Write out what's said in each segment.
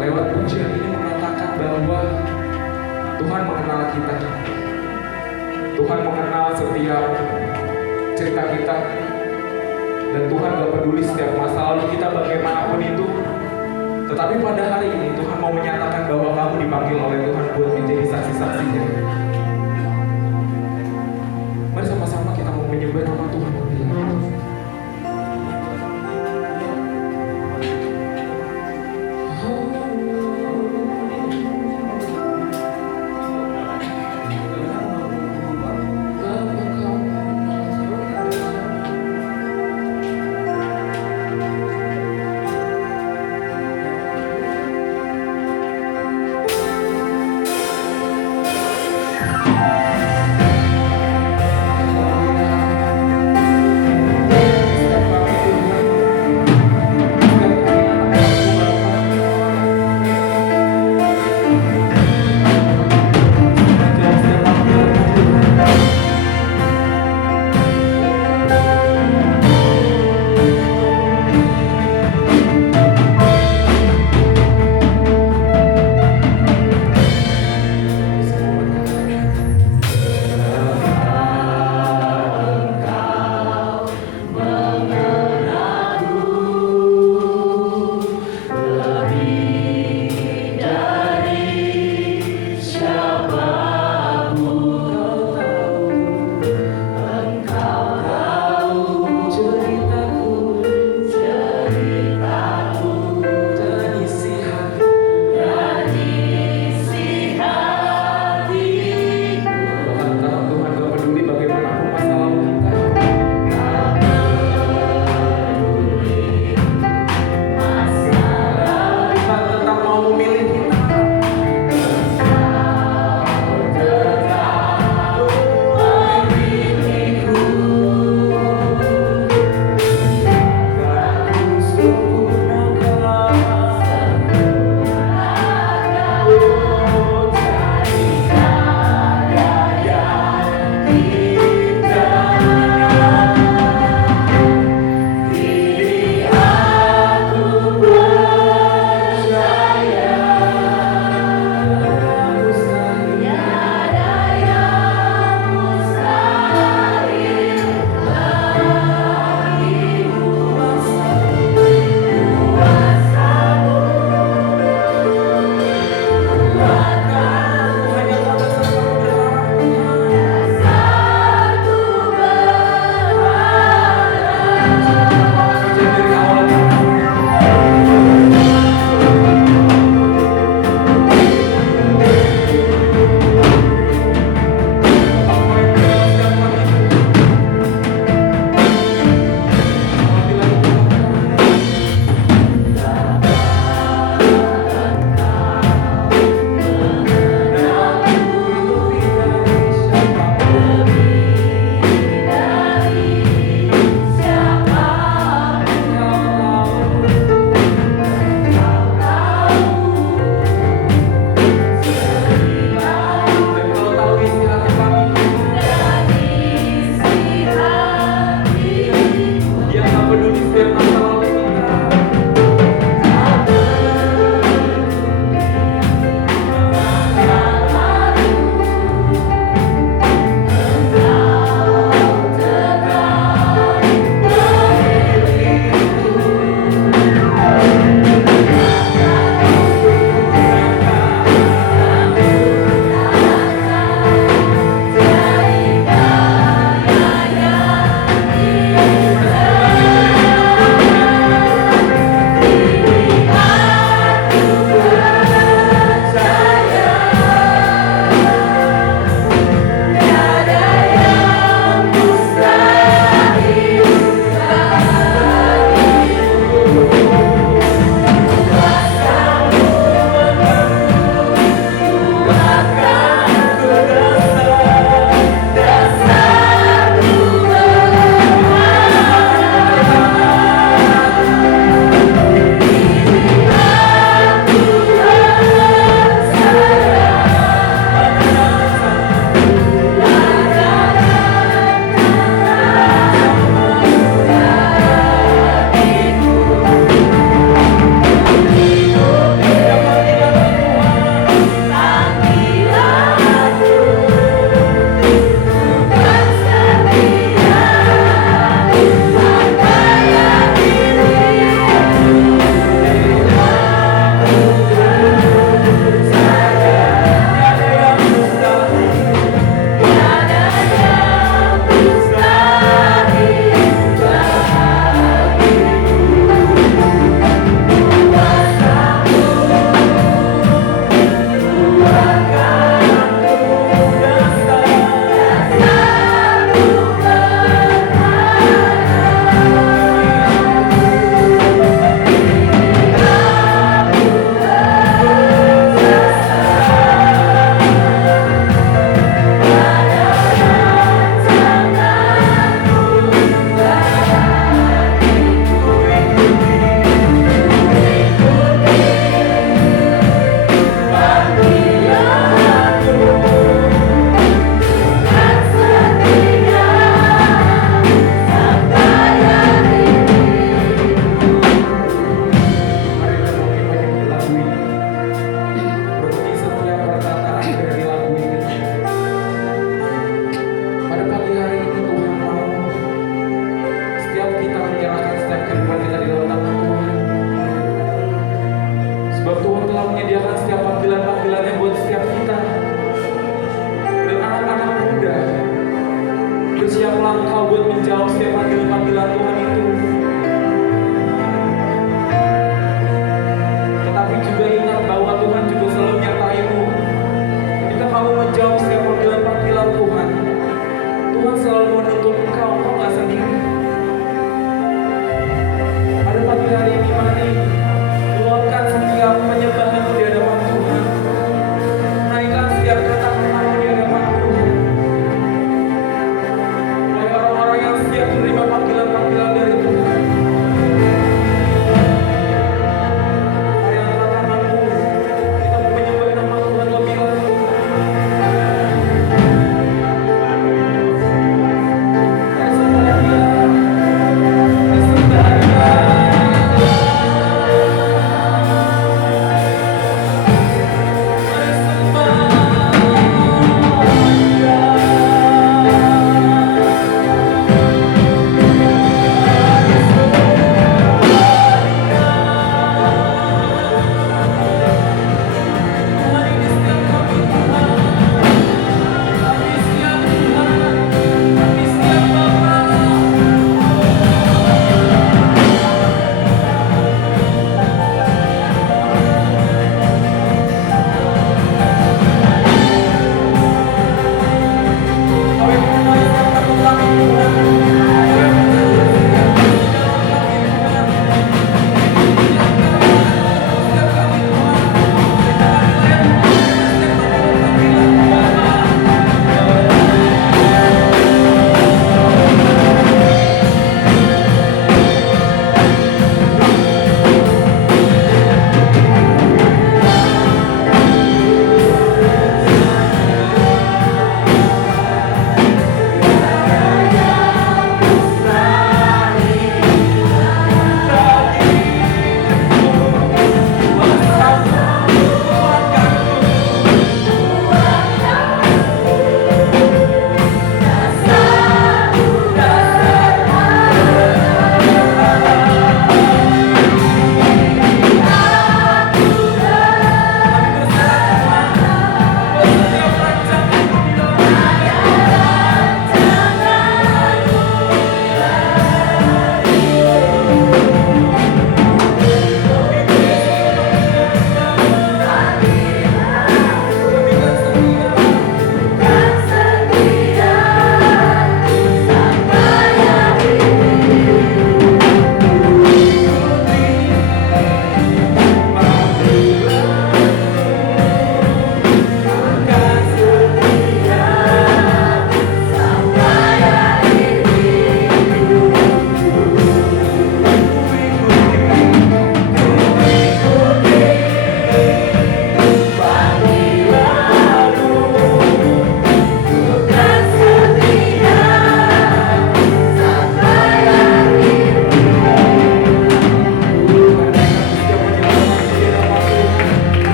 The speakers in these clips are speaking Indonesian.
lewat pujian ini mengatakan bahwa Tuhan mengenal kita. Tuhan mengenal setiap cerita kita. Dan Tuhan gak peduli setiap masa lalu kita bagaimanapun itu. Tetapi pada hari ini Tuhan mau menyatakan bahwa kamu dipanggil oleh Tuhan buat menjadi saksi-saksinya. Mari sama-sama kita mau menyembah nama Tuhan. Sebab Tuhan telah menyediakan setiap panggilan-panggilannya buat setiap kita. Dan anak-anak muda bersiaplah engkau buat menjawab setiap panggilan-panggilan Tuhan itu. Tetapi juga ingat bahwa Tuhan juga selalu menyertai-mu. Ketika kamu menjawab setiap panggilan-panggilan Tuhan, Tuhan selalu menuntun engkau nggak sendiri. Ada pagi hari ini, mari luapkan setiap penyembahanmu di hadapan Tuhan. Naikkan setiap kata-katamu di hadapan Tuhan. Oleh orang-orang yang siap menerima panggilan-panggilan dari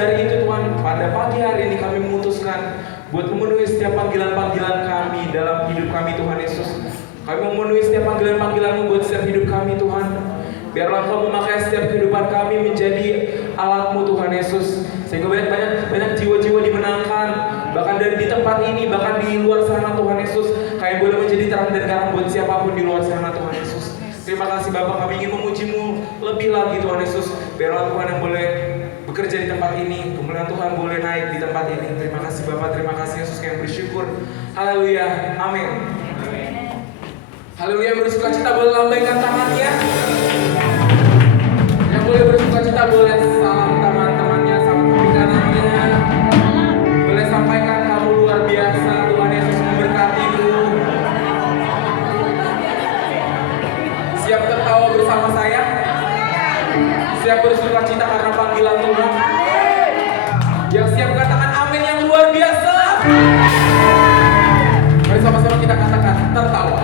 dari itu Tuhan, pada pagi hari ini kami memutuskan buat memenuhi setiap panggilan-panggilan kami dalam hidup kami Tuhan Yesus. Kami memenuhi setiap panggilan-panggilan-Mu buat setiap hidup kami Tuhan. Biarlah Engkau memakai setiap kehidupan kami menjadi alat-Mu Tuhan Yesus. Sehingga banyak jiwa-jiwa dimenangkan, bahkan dari di tempat ini, bahkan di luar sana Tuhan Yesus. Kami boleh menjadi terang dan garam buat siapapun di luar sana Tuhan Yesus. Terima kasih Bapak, kami ingin memuji-Mu lebih lagi Tuhan Yesus. Biarlah Tuhan yang boleh bekerja di tempat ini, kemuliaan Tuhan boleh naik di tempat ini. Terima kasih Bapak, terima kasih Yesus, kami bersyukur. Haleluya, amin. Haleluya, bersuka cita boleh lambaikan tangannya. Yang boleh bersuka cita boleh salam teman-temannya, salam pikanannya. Boleh sampaikan kamu luar biasa, Tuhan Yesus memberkatimu. Siap tertawa bersama saya? Siap bersuka cita karena panggilan Tuhan? Yang siap katakan amin yang luar biasa. Mari sama-sama kita katakan tertawa.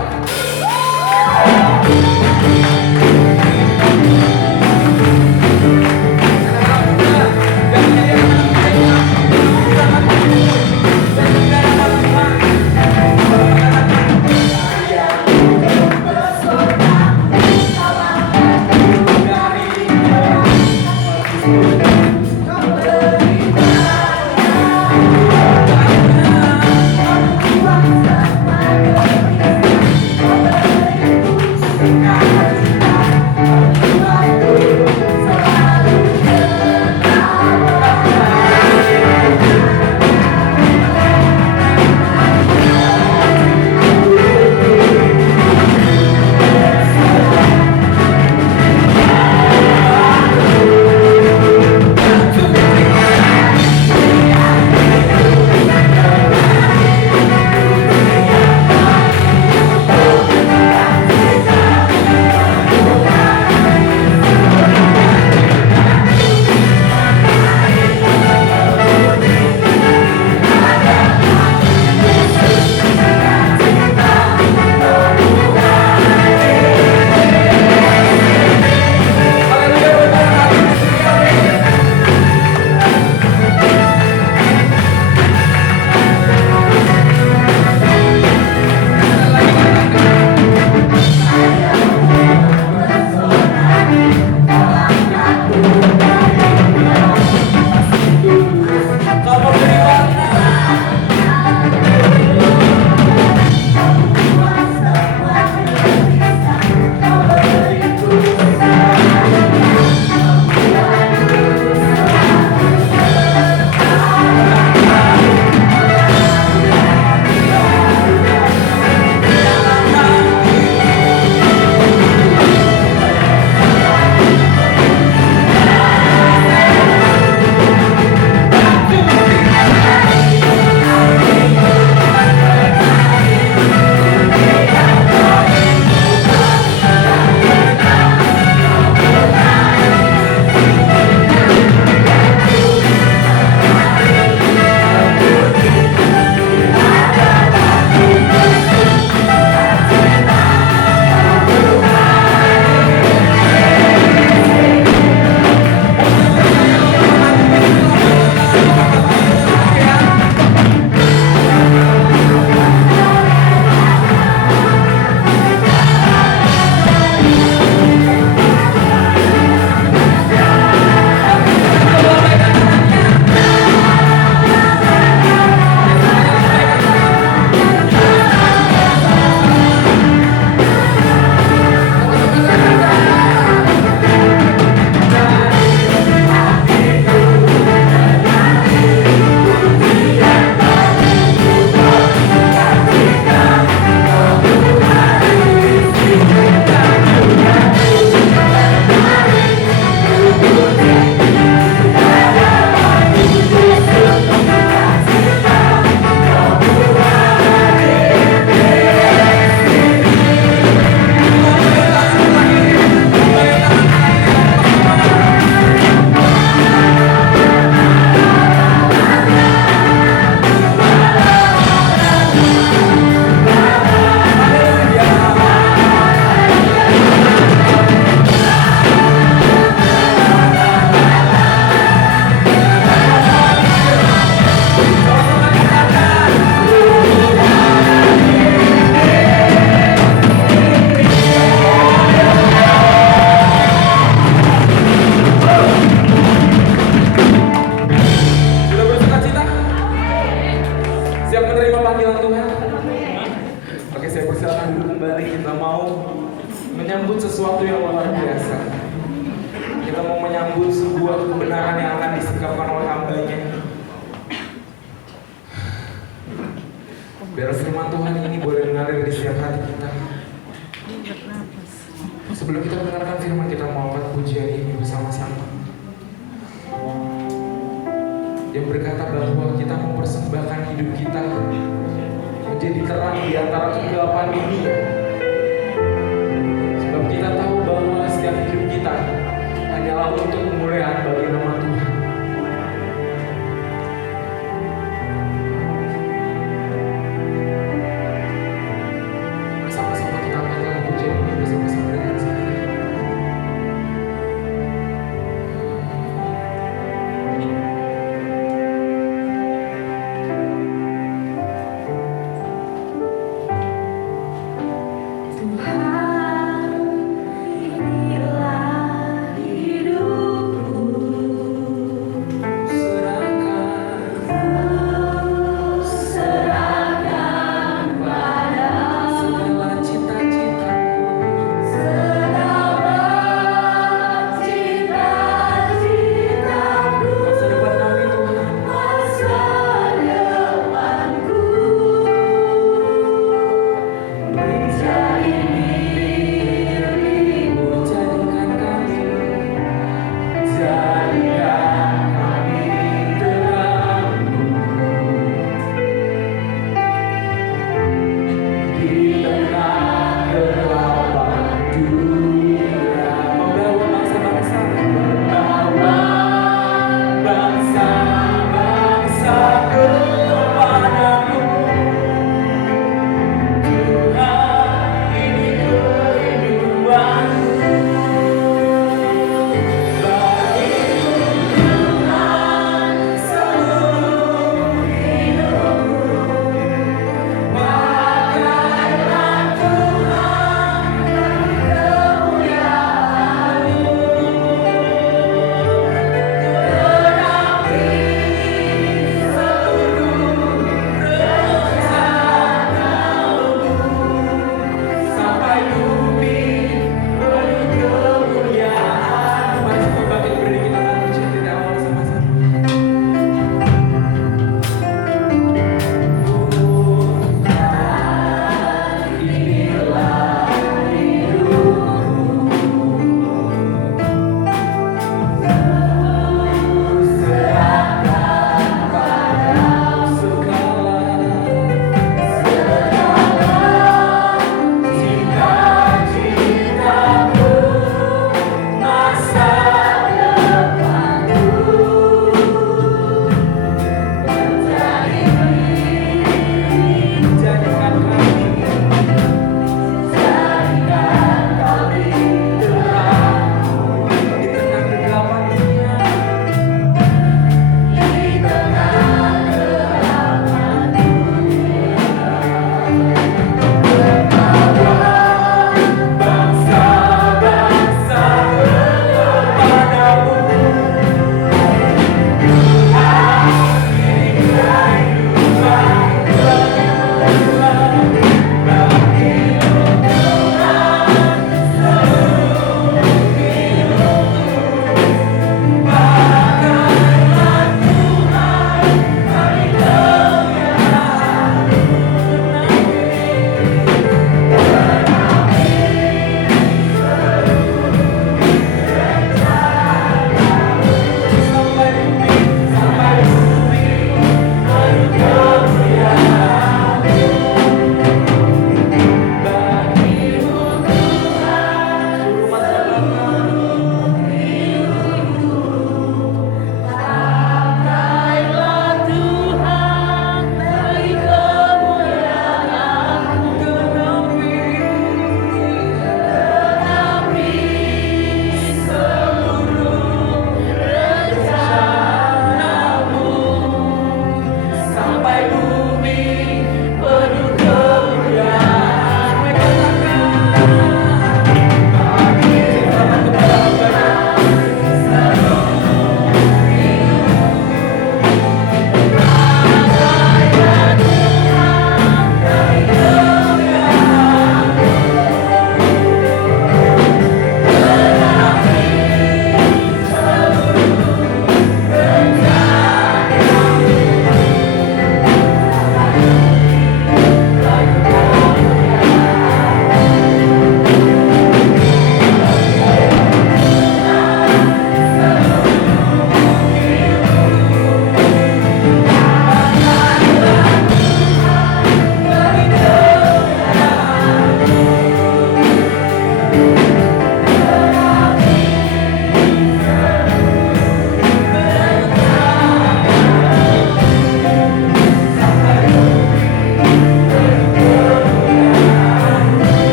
diungkapkan oleh hamba-Nya. Biar firman Tuhan ini boleh mengalir di setiap hati kita. Sebelum kita mendengarkan firman, kita mau angkat pujian ini bersama-sama, yang berkata bahwa kita mempersembahkan hidup kita menjadi terang di antara kegelapan dunia. Sebab kita tahu bahwa setiap hidup kita hanyalah untuk kemuliaan bagi nama Tuhan. Bersama-sama kita angkat pujian ini bersama-sama dengan saya. Tuhan, inilah hidupku.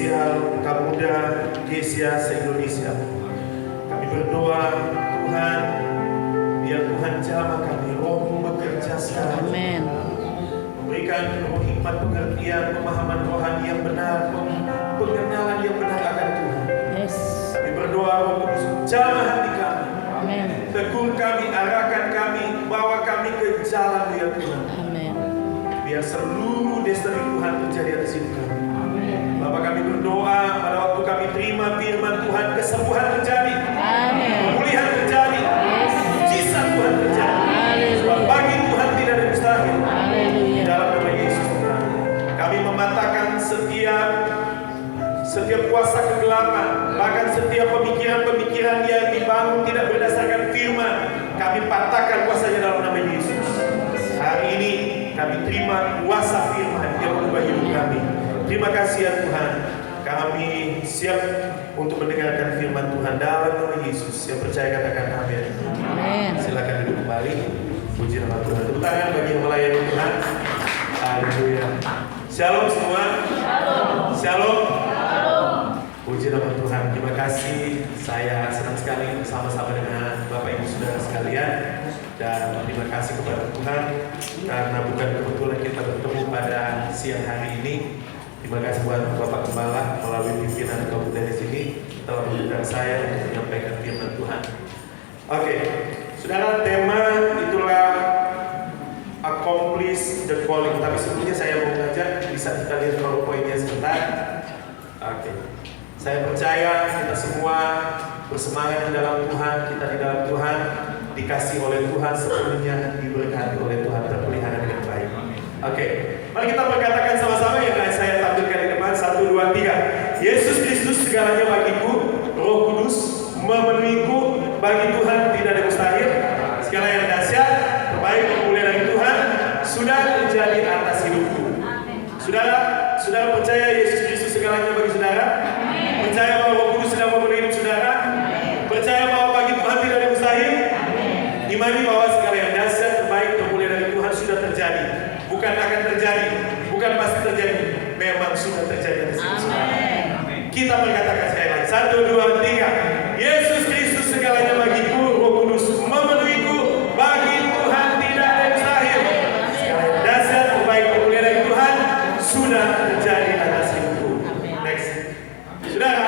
spesial Kamuda Gesia se-Indonesia. Kami berdoa, Tuhan, biar Tuhan jamah kami, Roh-Mu bekerja sekarang. Amin. Memberikan roh hikmat, pengertian, pemahaman rohani yang benar, pengenalan yang benar akan Tuhan. Yes. Kami berdoa, Roh Kudus, jamah hati kami. Amin. Tegur kami, arahkan kami, bawa kami ke jalan ya Tuhan. Amin. Biar seluruh destiny Tuhan terjadi atas hidup kami. Bapak, kami berdoa pada waktu kami terima firman Tuhan, kesembuhan terjadi. Amin. Pemulihan terjadi. Yes. Mujizat Tuhan terjadi. Sebab bagi Tuhan tidak ada mustahil. Haleluya. Dalam nama Yesus Tuhan. Kami mematahkan setiap kuasa kegelapan, bahkan setiap pemikiran-pemikiran yang dibangun tidak berdasarkan firman, kami patahkan kuasanya dalam nama Yesus. Hari ini kami terima kuasa firman yang mengubah hidup kami. Terima kasih ya Tuhan. Kami siap untuk mendengarkan firman Tuhan dalam nama Yesus. Yang percaya katakan amin. Amin. Silakan duduk kembali. Puji nama Tuhan. Tepuk tangan bagi yang melayani Tuhan. Haleluya. Shalom semua. Shalom. Puji nama Tuhan. Terima kasih. Saya senang sekali bersama-sama dengan Bapak Ibu Saudara sekalian. Dan terima kasih kepada Tuhan karena bukan kebetulan kita bertemu pada siang hari ini. Terima kasih buat Bapak Gembala melalui pimpinan kabupaten di sini telah mengundang saya untuk menyampaikan firman Tuhan. Oke, saudara, tema itulah accomplish the calling. Tapi sebelumnya saya mau mengajak, bisa kita lihat PowerPoint-nya sebentar. Oke, saya percaya kita semua bersemangat di dalam Tuhan, kita di dalam Tuhan, dikasih oleh Tuhan sepenuhnya, diberkati oleh Tuhan, terpelihara dengan baik. Oke, mari kita berkatakan sama-sama yang saya tampilkan di depan. 1, 2, 3. Yesus Kristus segalanya bagiku, Roh Kudus memenuhiku, bagi Tuhan tidak ada mustahil. Segala yang dahsyat, baik memulai dari Tuhan, sudah terjadi atas hidupku. Saudara percaya Yesus Kristus segalanya bagi saudara? Percaya bahwa Roh Kudus sedang memenuhi hidup saudara? Percaya bahwa bagi Tuhan tidak ada mustahil? Imani bahwa segala yang dahsyat, terbaik, memulai dari Tuhan sudah terjadi. Bukan akan terjadi, bukan pasti terjadi, memang sudah terjadi atas hidup saudara. Kita berkatakan sekali lagi. 1, 2, 3. Yesus Kristus segalanya bagiku, Roh Kudus memenuhiku, bagi Tuhan tidak ada yang mustahil. Segala yang dahsyat, terbaik, memulai dari Tuhan sudah terjadi atas hidupku. Next. Saudara,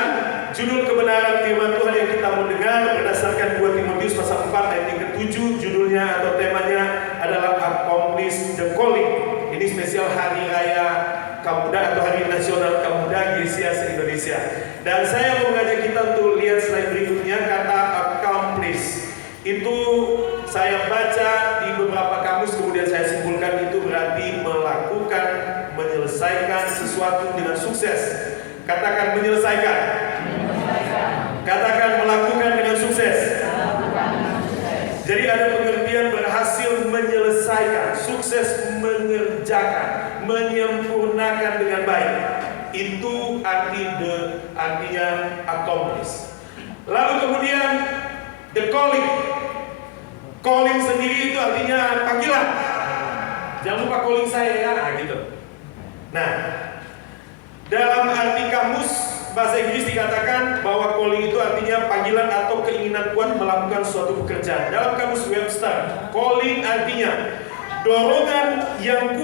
judul kebenaran firman Tuhan yang kita mau dengar berdasarkan 2 Timotius pasal 4 ayat yang ke-7, judulnya atau temanya adalah Accomplish the Calling. Ini spesial hari raya Kamuda atau Hari Nasional Kamuda Gesia se-Indonesia. Dan saya mau mengajak kita untuk lihat slide berikutnya, kata accomplish. Itu saya baca di beberapa kamus, kemudian saya simpulkan itu berarti melakukan, menyelesaikan sesuatu dengan sukses. Katakan menyelesaikan. Katakan melakukan dengan sukses. Jadi ada pengertian berhasil menyelesaikan, sukses mengerjakan, menyempurnakan dengan baik. Itu artinya accomplish. Lalu kemudian the calling. Calling sendiri itu artinya panggilan. Jangan lupa calling saya ya, gitu. Nah, dalam arti kamus bahasa Inggris dikatakan bahwa calling itu artinya panggilan atau keinginan kuat melakukan suatu pekerjaan. Dalam kamus Webster, calling artinya dorongan yang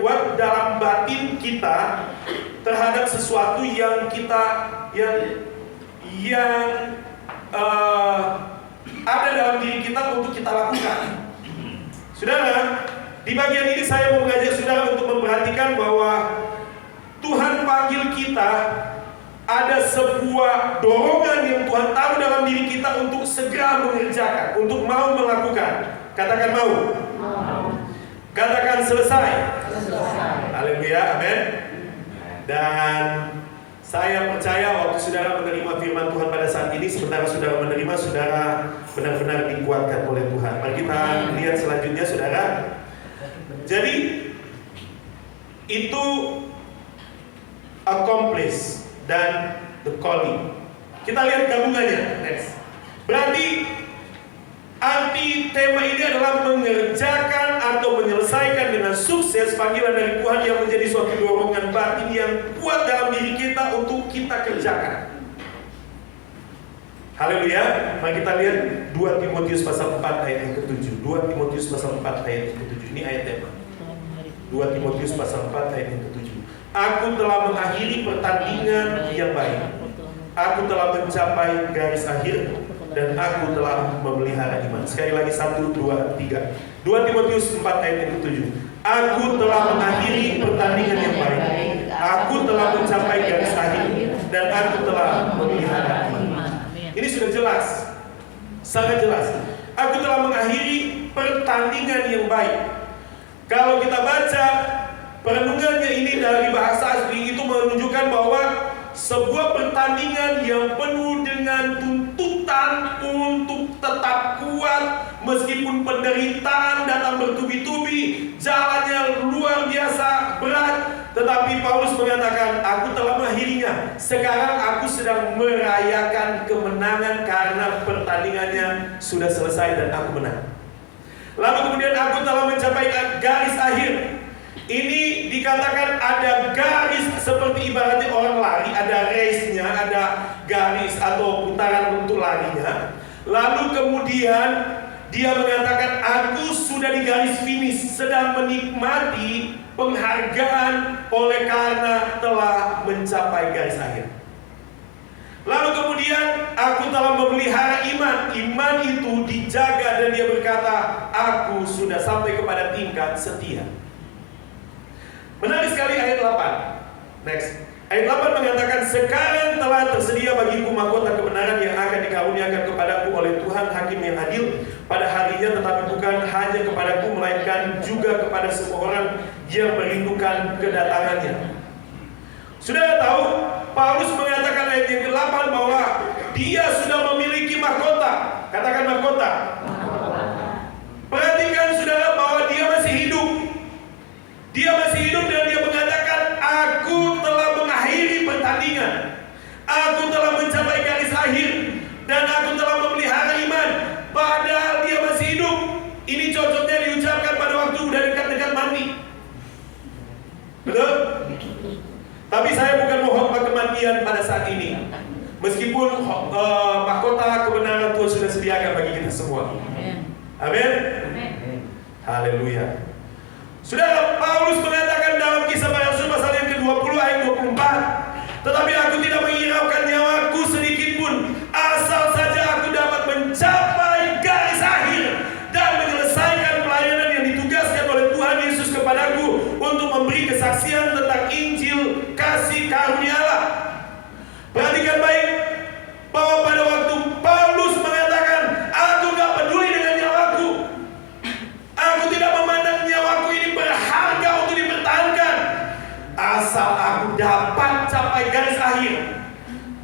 kuat dalam batin kita terhadap sesuatu yang ada dalam diri kita untuk kita lakukan. Saudara, di bagian ini saya mau mengajak saudara untuk memperhatikan bahwa Tuhan panggil kita, ada sebuah dorongan yang Tuhan taruh dalam diri kita untuk segera mengerjakan, untuk mau melakukan. Katakan mau. Katakan selesai. Haleluya, amin. Dan saya percaya waktu saudara menerima firman Tuhan pada saat ini, sementara saudara menerima, saudara benar-benar dikuatkan oleh Tuhan. Mari kita lihat selanjutnya, saudara. Jadi itu accomplish dan the calling. Kita lihat gabungannya. Next. Berarti arti tema ini adalah mengerjakan atau menyelesaikan dengan sukses panggilan dari Tuhan yang menjadi suatu dorongan batin yang kuat dalam diri kita untuk kita kerjakan. Haleluya. Mari kita lihat 2 Timotius pasal 4 ayat yang ke-7. 2 Timotius pasal 4 ayat yang ke-7. Ini ayat tema. 2 Timotius pasal 4 ayat yang ke-7. Aku telah mengakhiri pertandingan yang baik. Aku telah mencapai garis akhir dan aku telah memelihara iman. Sekali lagi 1, 2, 3. 2 Timotius 4 ayat yang ke-7. Aku telah mengakhiri pertandingan yang baik. Aku telah mencapai garis akhir dan aku telah memelihara iman. Ini sudah jelas, sangat jelas. Aku telah mengakhiri pertandingan yang baik. Kalau kita baca perenungannya ini dari bahasa asli, itu menunjukkan bahwa sebuah pertandingan yang penuh dengan tuntutan untuk tetap kuat meskipun penderitaan datang bertubi-tubi, jalannya luar biasa berat. Tetapi Paulus mengatakan, aku telah mengakhirinya. Sekarang aku sedang merayakan kemenangan karena pertandingannya sudah selesai dan aku menang. Lalu kemudian aku telah mencapai garis akhir. Ini dikatakan ada garis seperti ibaratnya orang lari, ada race-nya, ada garis atau putaran untuk larinya. Lalu kemudian dia mengatakan, aku sudah di garis finish, sedang menikmati penghargaan oleh karena telah mencapai garis akhir. Lalu kemudian aku telah memelihara iman. Iman itu dijaga dan dia berkata, aku sudah sampai kepada tingkat setia. Menarik sekali ayat 8. Next. Ayat 8 mengatakan, sekarang telah tersedia bagiku mahkota kebenaran yang akan dikaruniakan kepadaku oleh Tuhan Hakim yang adil pada harinya, tetapi bukan hanya kepadaku melainkan juga kepada semua orang yang merindukan kedatangannya. Sudah tahu, Paulus mengatakan ayat yang ke-8 bahwa dia sudah memiliki mahkota. Katakan mahkota. Perhatikan saudara bahwa dia masih hidup. Dia masih hidup dan dia mengatakan, aku telah mengakhiri pertandingan. Aku telah mencapai garis akhir dan aku telah memelihara iman. Padahal dia masih hidup. Ini cocoknya diucapkan pada waktu udah dekat-dekat mati. Betul? Tapi saya bukan menghormat kematian pada saat ini. Meskipun mahkota kebenaran Tuhan sudah sediakan bagi kita semua. Amin. Haleluya. Saudara, Paulus mengatakan dalam Kisah Para Rasul pasal yang ke-20 ayat 24, tetapi aku tidak menghiraukan nyawaku sedikit pun, asal saja aku dapat mencapai garis akhir dan menyelesaikan pelayanan yang ditugaskan oleh Tuhan Yesus kepadaku untuk memberi kesaksian tentang Injil kasih karunia Allah. Perhatikan baik bahwa pada waktu Paulus mengatakan, aku gak peduli dengan nyawaku, aku tidak memandang nyawaku ini berharga untuk dipertahankan, asal aku dapat capai garis akhir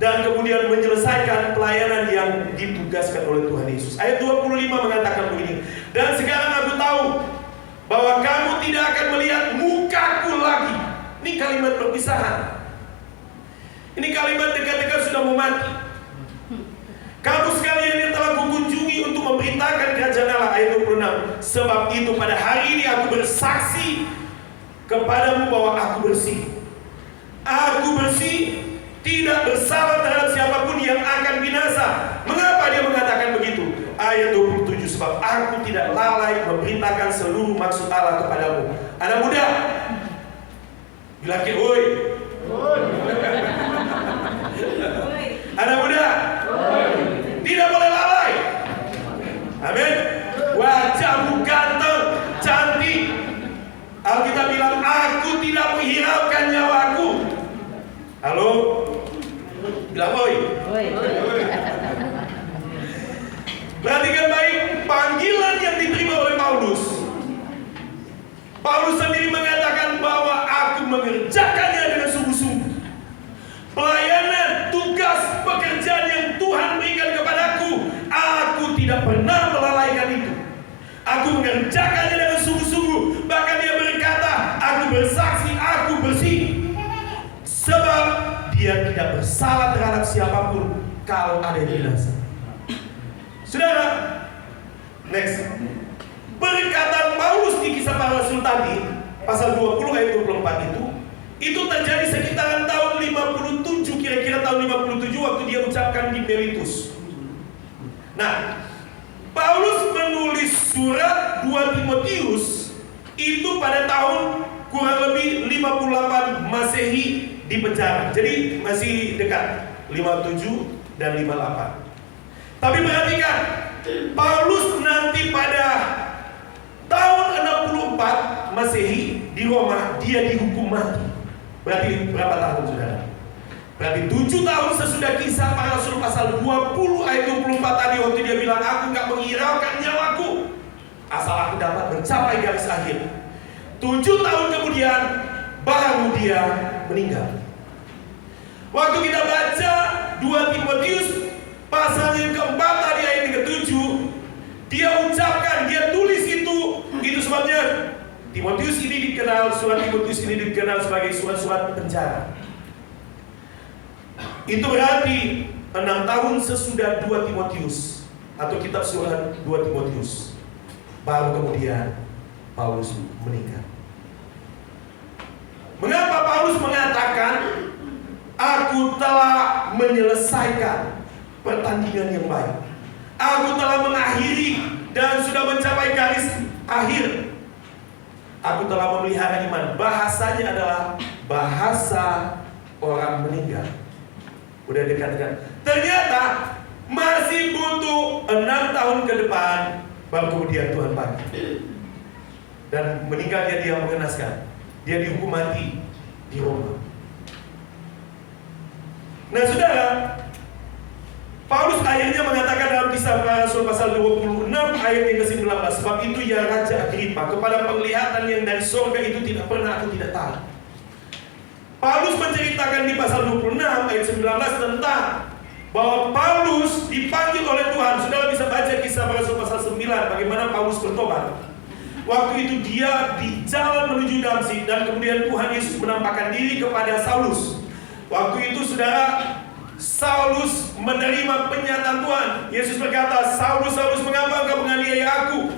dan kemudian menyelesaikan pelayanan yang ditugaskan oleh Tuhan Yesus. Ayat 25 mengatakan begini, dan sekarang aku tahu bahwa kamu tidak akan melihat mukaku lagi. Ini kalimat perpisahan. Ini kalimat dekat-dekat sudah mau mati. Kamu sekalian yang telah kukunjungi untuk memberitakan kerajaan Allah. Ayat 26. Sebab itu pada hari ini aku bersaksi kepadamu bahwa aku bersih. Aku bersih, tidak bersalah terhadap siapapun yang akan binasa. Mengapa dia mengatakan begitu? Ayat 27. Sebab aku tidak lalai memberitakan seluruh maksud Allah kepadamu. Anak muda, bilang ke oi. Anak muda, tidak boleh lalai. Amin. Wajahmu ganteng, cantik. Alkitab bilang, aku tidak menghiraukan nyawaku. Halo? Bilang oi. Perhatikan baik panggilan yang diterima oleh Paulus. Paulus sendiri mengatakan bahwa aku mengerjakannya dengan sungguh-sungguh. Pelayanan, tugas, pekerjaan yang Tuhan berikan kepadaku, aku tidak pernah melalaikan itu. Aku mengerjakannya dengan sungguh-sungguh. Bahkan dia berkata, aku bersaksi, aku bersih. Sebab dia tidak bersalah terhadap siapapun kalau ada yang binasa. Saudara, next. perkataan Paulus di Kisah Para Rasul tadi, pasal 20 ayat 24 itu terjadi sekitaran tahun 57, kira-kira tahun 57 waktu dia ucapkan di Miletus. Nah, Paulus menulis surat 2 Timotius itu pada tahun kurang lebih 58 Masehi di penjara. Jadi masih dekat 57 dan 58. Tapi perhatikan, Paulus nanti pada tahun 64 Masehi di Roma dia dihukum mati. Berarti berapa tahun, saudara? Berarti 7 tahun sesudah Kisah Para Rasul pasal 20 ayat 24 tadi, waktu dia bilang, aku gak menghiraukan nyawaku asal aku dapat mencapai garis akhir. 7 tahun kemudian baru dia meninggal. Waktu kita baca 2 Timotius pasal yang keempat tadi ayat yang ke-7, dia ucapkan, dia tulis itu sebabnya Timotius ini dikenal, surat Timotius ini dikenal sebagai surat-surat penjara. Itu berarti 6 tahun sesudah 2 Timotius atau kitab surat 2 Timotius, baru kemudian Paulus meninggal. Mengapa Paulus mengatakan, aku telah menyelesaikan pertandingan yang baik, aku telah mengakhiri dan sudah mencapai garis akhir, aku telah memelihara iman. Bahasanya adalah bahasa orang meninggal. Udah dekat-dekat. Ternyata masih butuh 6 tahun ke depan baru kemudian Tuhan panggil. Dan meninggalnya dia mengenaskan. Dia dihukum mati di Roma. Nah, saudara, Paulus akhirnya mengatakan dalam Kisah Para Rasul pasal 26 ayat yang ke-19, sebab itu ya Raja Agripa, kepada penglihatan yang dari surga itu tidak pernah aku tidak tahu. Paulus menceritakan di pasal 26 ayat 19 tentang bahwa Paulus dipanggil oleh Tuhan. Saudara bisa baca Kisah Para Rasul pasal 9, bagaimana Paulus bertobat. Waktu itu dia di jalan menuju Damsyik, dan kemudian Tuhan Yesus menampakkan diri kepada Saulus. Waktu itu, saudara, Saulus menerima penyataan Tuhan. Yesus berkata, Saulus, Saulus, mengapa engkau menganiaya aku?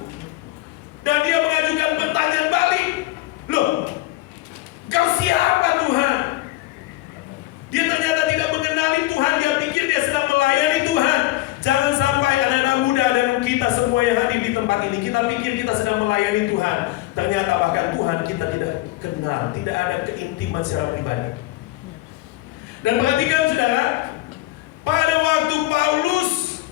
Dan dia mengajukan pertanyaan balik. Loh, kau siapa, Tuhan? Dia ternyata tidak mengenali Tuhan. Dia pikir dia sedang melayani Tuhan. Jangan sampai anak-anak muda dan kita semua yang hadir di tempat ini, kita pikir kita sedang melayani Tuhan. Ternyata bahkan Tuhan kita tidak kenal. Tidak ada keintiman secara pribadi. Dan perhatikan, saudara, pada waktu Paulus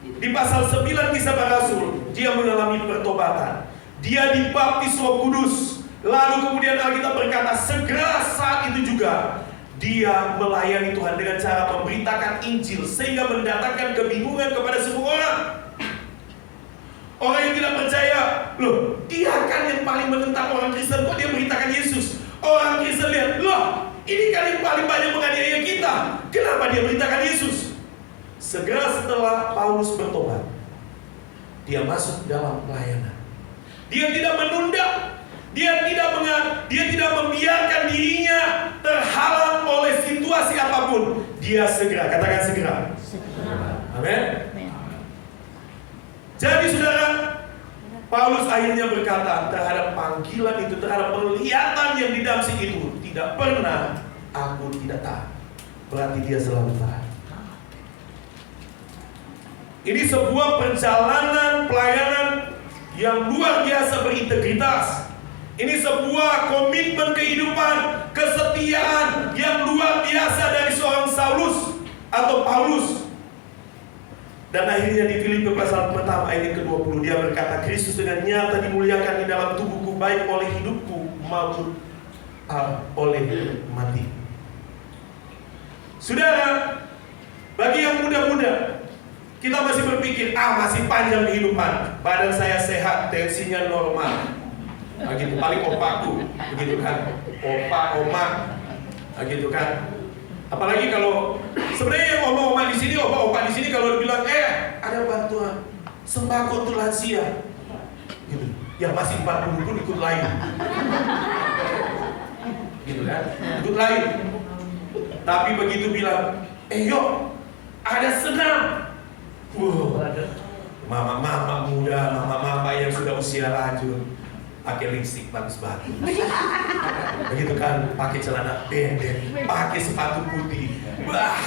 di pasal 9 Kisah Para Rasul, dia mengalami pertobatan. Dia dibaptis Roh Kudus. Lalu kemudian Alkitab berkata, segera saat itu juga dia melayani Tuhan dengan cara memberitakan Injil, sehingga mendatangkan kebingungan kepada semua orang. Orang yang tidak percaya, loh, dia kan yang paling menentang orang Kristen, kok dia beritakan Yesus? Orang Kristen lihat, loh, ini kan yang paling banyak menganiaya kita, kenapa dia beritakan Yesus? Segera setelah Paulus bertobat, dia masuk dalam pelayanan. Dia tidak menunda. Dia tidak membiarkan dirinya terhalang oleh situasi apapun. Dia segera, katakan segera. Amin. Jadi, saudara, Paulus akhirnya berkata terhadap panggilan itu, terhadap penglihatan yang di Damsyik itu, tidak pernah aku tidak tahu. Berarti dia selalu tahu. Ini sebuah perjalanan pelayanan yang luar biasa berintegritas. Ini sebuah komitmen kehidupan, kesetiaan yang luar biasa dari seorang Saulus atau Paulus. Dan akhirnya di Filipi pasal pertama ayat ke-20, dia berkata, Kristus dengan nyata dimuliakan di dalam tubuhku, baik oleh hidupku maupun oleh mati. Saudara, bagi yang muda-muda, kita masih berpikir, masih panjang kehidupan, badan saya sehat, tensinya normal. Begitu, paling opaku, begitu kan, oma, begitu kan. Apalagi kalau sebenarnya yang oma di sini, opa di sini kalau bilang, ada bantuan sembako untuk lansia, gitu. Yang masih 40 pun ikut lain, gitu kan, ikut lain. Tapi begitu bilang, yuk, ada senam, Mama-mama muda, mama-mama yang sudah usia lanjut, pakai lipstick bagus-bagus. Begitu kan, pakai celana pendek, pakai sepatu putih. Wah.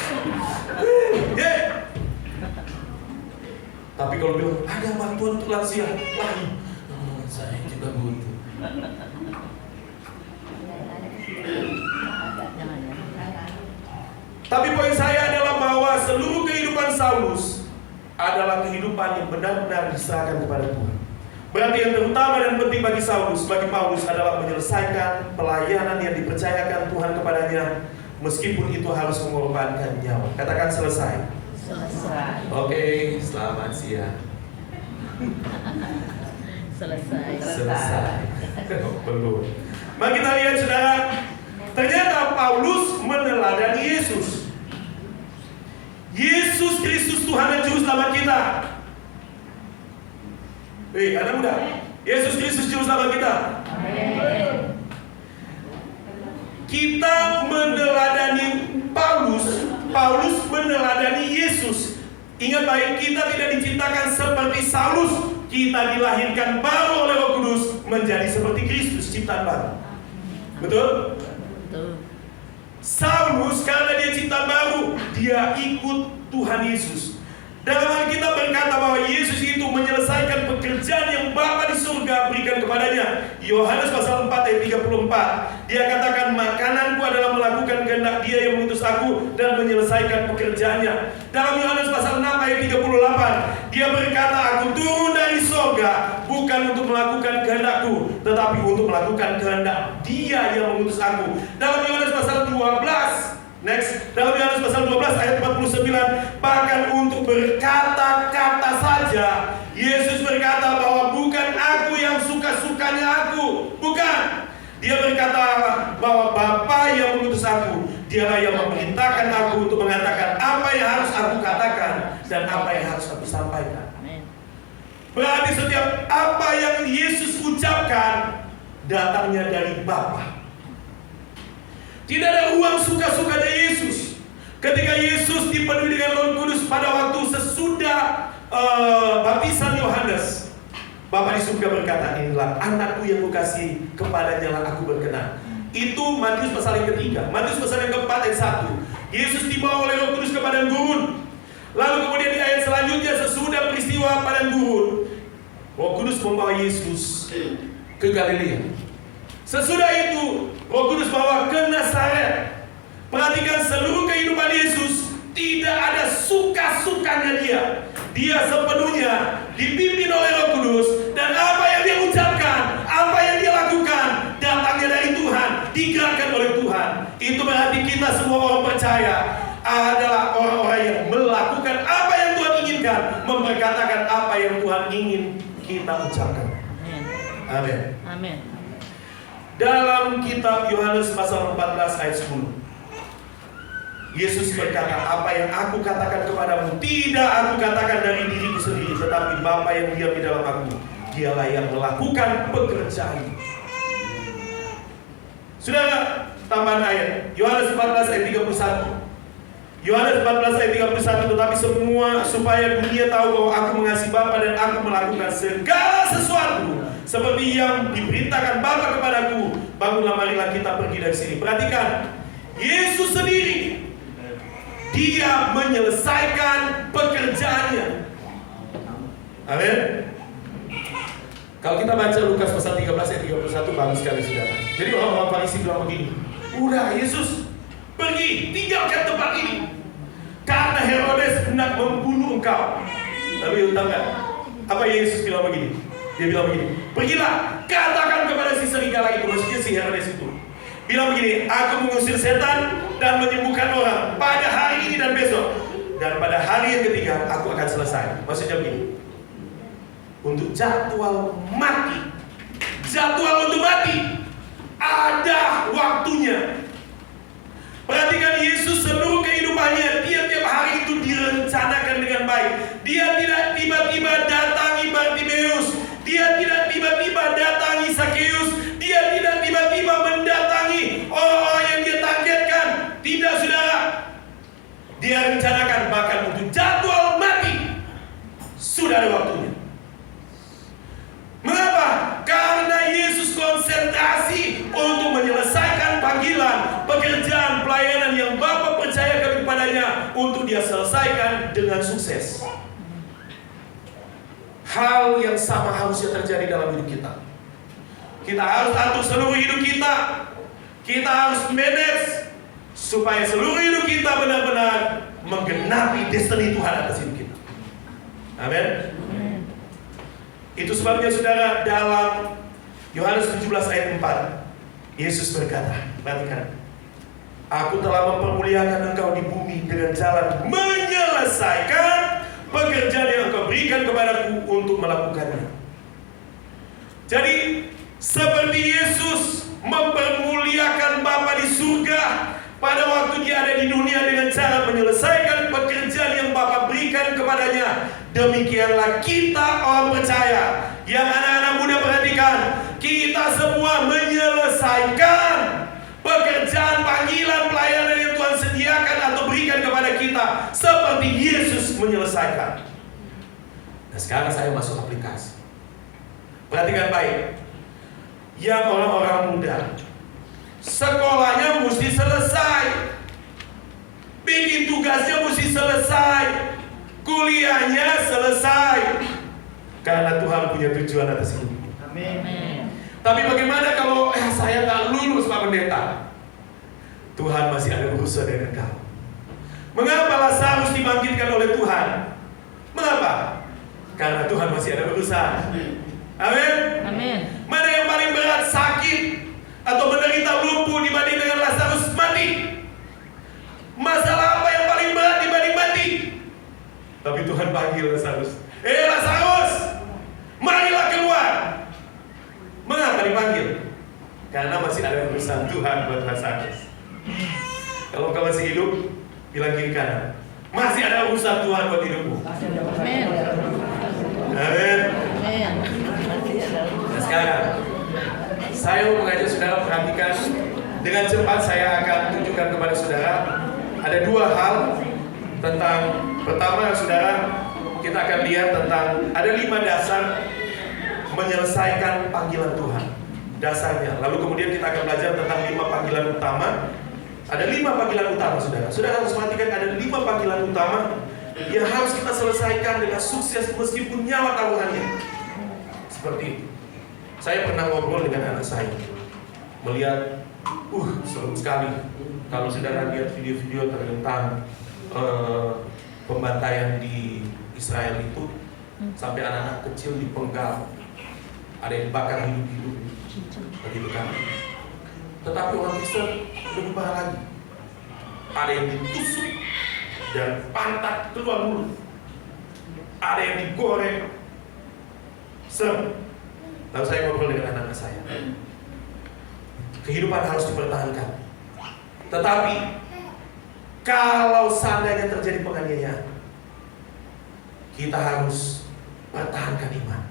Tapi kalau bilang ada bantuan untuk lansia, saya juga butuh. Tapi poin saya adalah bahwa seluruh kehidupan Saulus adalah kehidupan yang benar-benar diserahkan kepada Tuhan. Berarti yang terutama dan penting bagi Paulus adalah menyelesaikan pelayanan yang dipercayakan Tuhan kepadanya, meskipun itu harus mengorbankan nyawa. Katakan selesai. Selesai. Oke, selamat siang. Selesai. Belum. Mari kita lihat saudara, ternyata Paulus meneladani Yesus. Yesus Kristus Tuhan dan Juru Selamat kita. Anak muda, Yesus Kristus Juru Selamat kita. Amin. Kita meneladani Paulus meneladani Yesus. Ingat baik, kita tidak diciptakan seperti Saulus. Kita dilahirkan baru oleh Roh Kudus menjadi seperti Kristus, ciptaan baru. Betul? Saulus karena dia ciptaan baru, dia ikut Tuhan Yesus. Dalam hal kita berkata bahwa Yesus itu menyelesaikan pekerjaan yang Bapa di surga berikan kepadanya. Yohanes pasal 4 ayat 34. Dia katakan, makananku adalah melakukan kehendak Dia yang mengutus aku dan menyelesaikan pekerjaannya. Dalam Yohanes pasal 6 ayat 38, dia berkata, aku turun dari surga bukan untuk melakukan kehendakku, tetapi untuk melakukan kehendak Dia yang mengutus aku. Dalam Yohanes pasal 12, dalam Yohanes pasal 12 ayat 49, bahkan untuk berkata-kata saja Yesus berkata bahwa bukan aku yang suka-sukanya aku, bukan. Dia berkata bahwa Bapa yang mengutus aku, Dialah yang memerintahkan aku untuk mengatakan apa yang harus aku katakan dan apa yang harus aku sampaikan. Berarti setiap apa yang Yesus ucapkan datangnya dari Bapa. Tidak ada ruang suka-suka dari Yesus. Ketika Yesus dipenuhi dengan Roh Kudus pada waktu sesudah baptisan Yohanes, Bapa di surga berkata, inilah anakku yang kukasihi, kepadanya lah aku berkenan. Itu Matius pasal yang ketiga. Matius pasal yang keempat ayat 1. Yesus dibawa oleh Roh Kudus ke padang gurun. Lalu kemudian di ayat selanjutnya, sesudah peristiwa padang gurun, Roh Kudus membawa Yesus ke Galilea. Sesudah itu Roh Kudus bawa ke Nazaret. Perhatikan seluruh kehidupan Yesus, tidak ada suka-sukanya dia. Dia sepenuhnya dipimpin oleh Roh Kudus, dan apa yang dia ucapkan, apa yang dia lakukan, datangnya dari Tuhan, digerakkan oleh Tuhan. Itu berarti kita semua orang percaya adalah orang-orang yang melakukan apa yang Tuhan inginkan, memperkatakan apa yang Tuhan ingin kita ucapkan. Amin. Amin. Dalam kitab Yohanes pasal 14 ayat 10, Yesus berkata, apa yang aku katakan kepadamu tidak aku katakan dari diriku sendiri, tetapi Bapa yang diam di dalam aku, Dialah yang melakukan pekerjaan. Saudara, tambahan ayat Yohanes 14 ayat 31. Yohanes 14 ayat 31, tetapi semua supaya dunia tahu bahwa aku mengasihi Bapa dan aku melakukan segala sesuatu seperti yang diberitakan Bapa kepadaku. Bangunlah, marilah kita pergi dari sini. Perhatikan, Yesus sendiri, Dia menyelesaikan pekerjaannya. Amin. Kalau kita baca Lukas pasal 13 ayat 31, bagus sekali saudara. Jadi orang-orang Farisi bilang begini, udah Yesus, pergi, tinggalkan tempat ini, karena Herodes hendak membunuh engkau. Tapi tahu nggak apa Yesus bilang begini? Dia bilang begini, pergilah, katakan kepada si serigala itu, maksudnya si Herodes itu, bilang begini, aku mengusir setan dan menyembuhkan orang pada hari ini dan besok, dan pada hari yang ketiga aku akan selesai. Maksudnya begini, untuk jadwal mati, jadwal untuk mati ada waktunya. Perhatikan Yesus seluruh kehidupannya, tiap-tiap hari itu direncanakan dengan baik. Dia tidak tiba-tiba datangi Bartimeus, dia tidak tiba-tiba datangi Sakeus, dia tidak tiba-tiba mendatangi orang-orang yang dia targetkan. Tidak, saudara. Dia rencanakan bahkan untuk jadwal mati sudah ada waktu. untuk dia selesaikan dengan sukses. Hal yang sama harusnya terjadi dalam hidup kita. Kita harus atur seluruh hidup kita. Kita harus manage supaya seluruh hidup kita benar-benar menggenapi destiny Tuhan atas hidup kita. Amin. Itu sebabnya saudara, dalam Yohanes 17 ayat 4, Yesus berkata, perhatikan, Aku telah mempermuliakan engkau di bumi dengan jalan menyelesaikan pekerjaan yang engkau berikan kepadaku untuk melakukannya. Jadi, seperti Yesus mempermuliakan Bapa di surga pada waktu dia ada di dunia dengan cara menyelesaikan pekerjaan yang Bapa berikan kepadanya, demikianlah kita orang percaya yang anak-anak muda perhatikan, kita semua menyelesaikan pekerjaan, panggilan, pelayanan yang Tuhan sediakan atau berikan kepada kita seperti Yesus menyelesaikan. Nah, sekarang saya masuk aplikasi. Perhatikan baik. Yang orang-orang muda, sekolahnya mesti selesai, bikin tugasnya mesti selesai, kuliahnya selesai, karena Tuhan punya tujuan atas hidup. Amin. Tapi bagaimana kalau saya tak lulus Pak Pendeta? Tuhan masih ada urusan dengan kau. Mengapa Lazarus dibangkitkan oleh Tuhan? Mengapa? Karena Tuhan masih ada urusan. Amin. Amin. Mana yang paling berat, sakit atau menderita lumpuh dibanding dengan Lazarus mati? Masalah apa yang paling berat dibanding mati? Tapi Tuhan panggil Lazarus. Lazarus, marilah keluar. Mengapa dipanggil? Karena masih ada urusan Tuhan buat Lazarus. Kalau kau masih hidup, bilang kiri kanan, masih ada urusan Tuhan buat hidupmu. Amin. Amin. Amin. Nah, sekarang saya mau mengajak saudara perhatikan. Dengan cepat saya akan tunjukkan kepada saudara ada dua hal tentang, pertama saudara, kita akan lihat tentang ada 5 dasar menyelesaikan panggilan Tuhan, dasarnya. Lalu kemudian kita akan belajar tentang 5 panggilan utama. Ada 5 panggilan utama saudara. Saudara harus perhatikan ada 5 panggilan utama yang harus kita selesaikan dengan sukses meskipun nyawa taruhannya. Seperti itu. Saya pernah ngobrol dengan anak saya, melihat, seru sekali kalau saudara lihat video-video tentang pembantaian di Israel itu, sampai anak-anak kecil dipenggal, ada yang dibakar hidup-hidup, begitu kan. Tetapi orang Kristen lebih parah lagi, ada yang ditusuk dan pantat keluar mulut, ada yang digoreng. Lalu saya ngobrol dengan anak-anak saya, kehidupan harus dipertahankan. Tetapi kalau seandainya terjadi penganiayaan, kita harus pertahankan iman.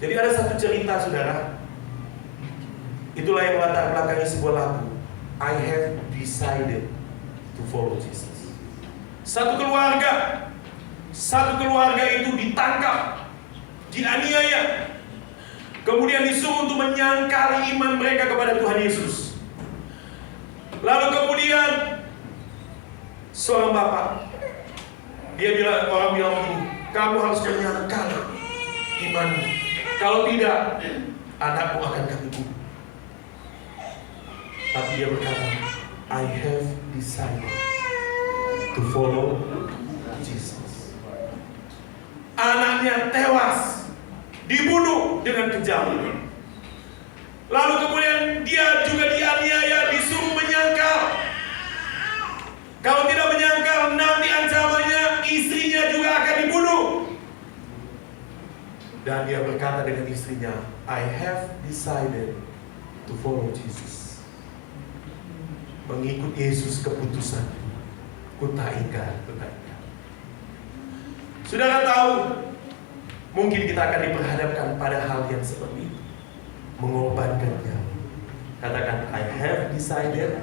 Jadi ada satu cerita saudara, itulah yang melatar belakangi sebuah lagu, I have decided to follow Jesus. Satu keluarga itu ditangkap, dianiaya, kemudian disuruh untuk menyangkali iman mereka kepada Tuhan Yesus. Lalu kemudian seorang bapak, orang bilang begini, kamu harus menyangkal imanmu. Kalau tidak, anakmu akan kami bunuh. Tapi dia berkata, I have decided to follow Jesus. Anaknya tewas, dibunuh dengan kejam. Lalu kemudian dia juga dianiaya, disuruh menyangkal. Kalau tidak menyangkal, nanti ancamannya istrinya juga akan dibunuh. Dan dia berkata dengan istrinya, I have decided to follow Jesus. Mengikut Yesus keputusan. Kutaika. Saudara tahu, mungkin kita akan diperhadapkan pada hal yang seperti itu. Mengorbankannya. Katakan, I have decided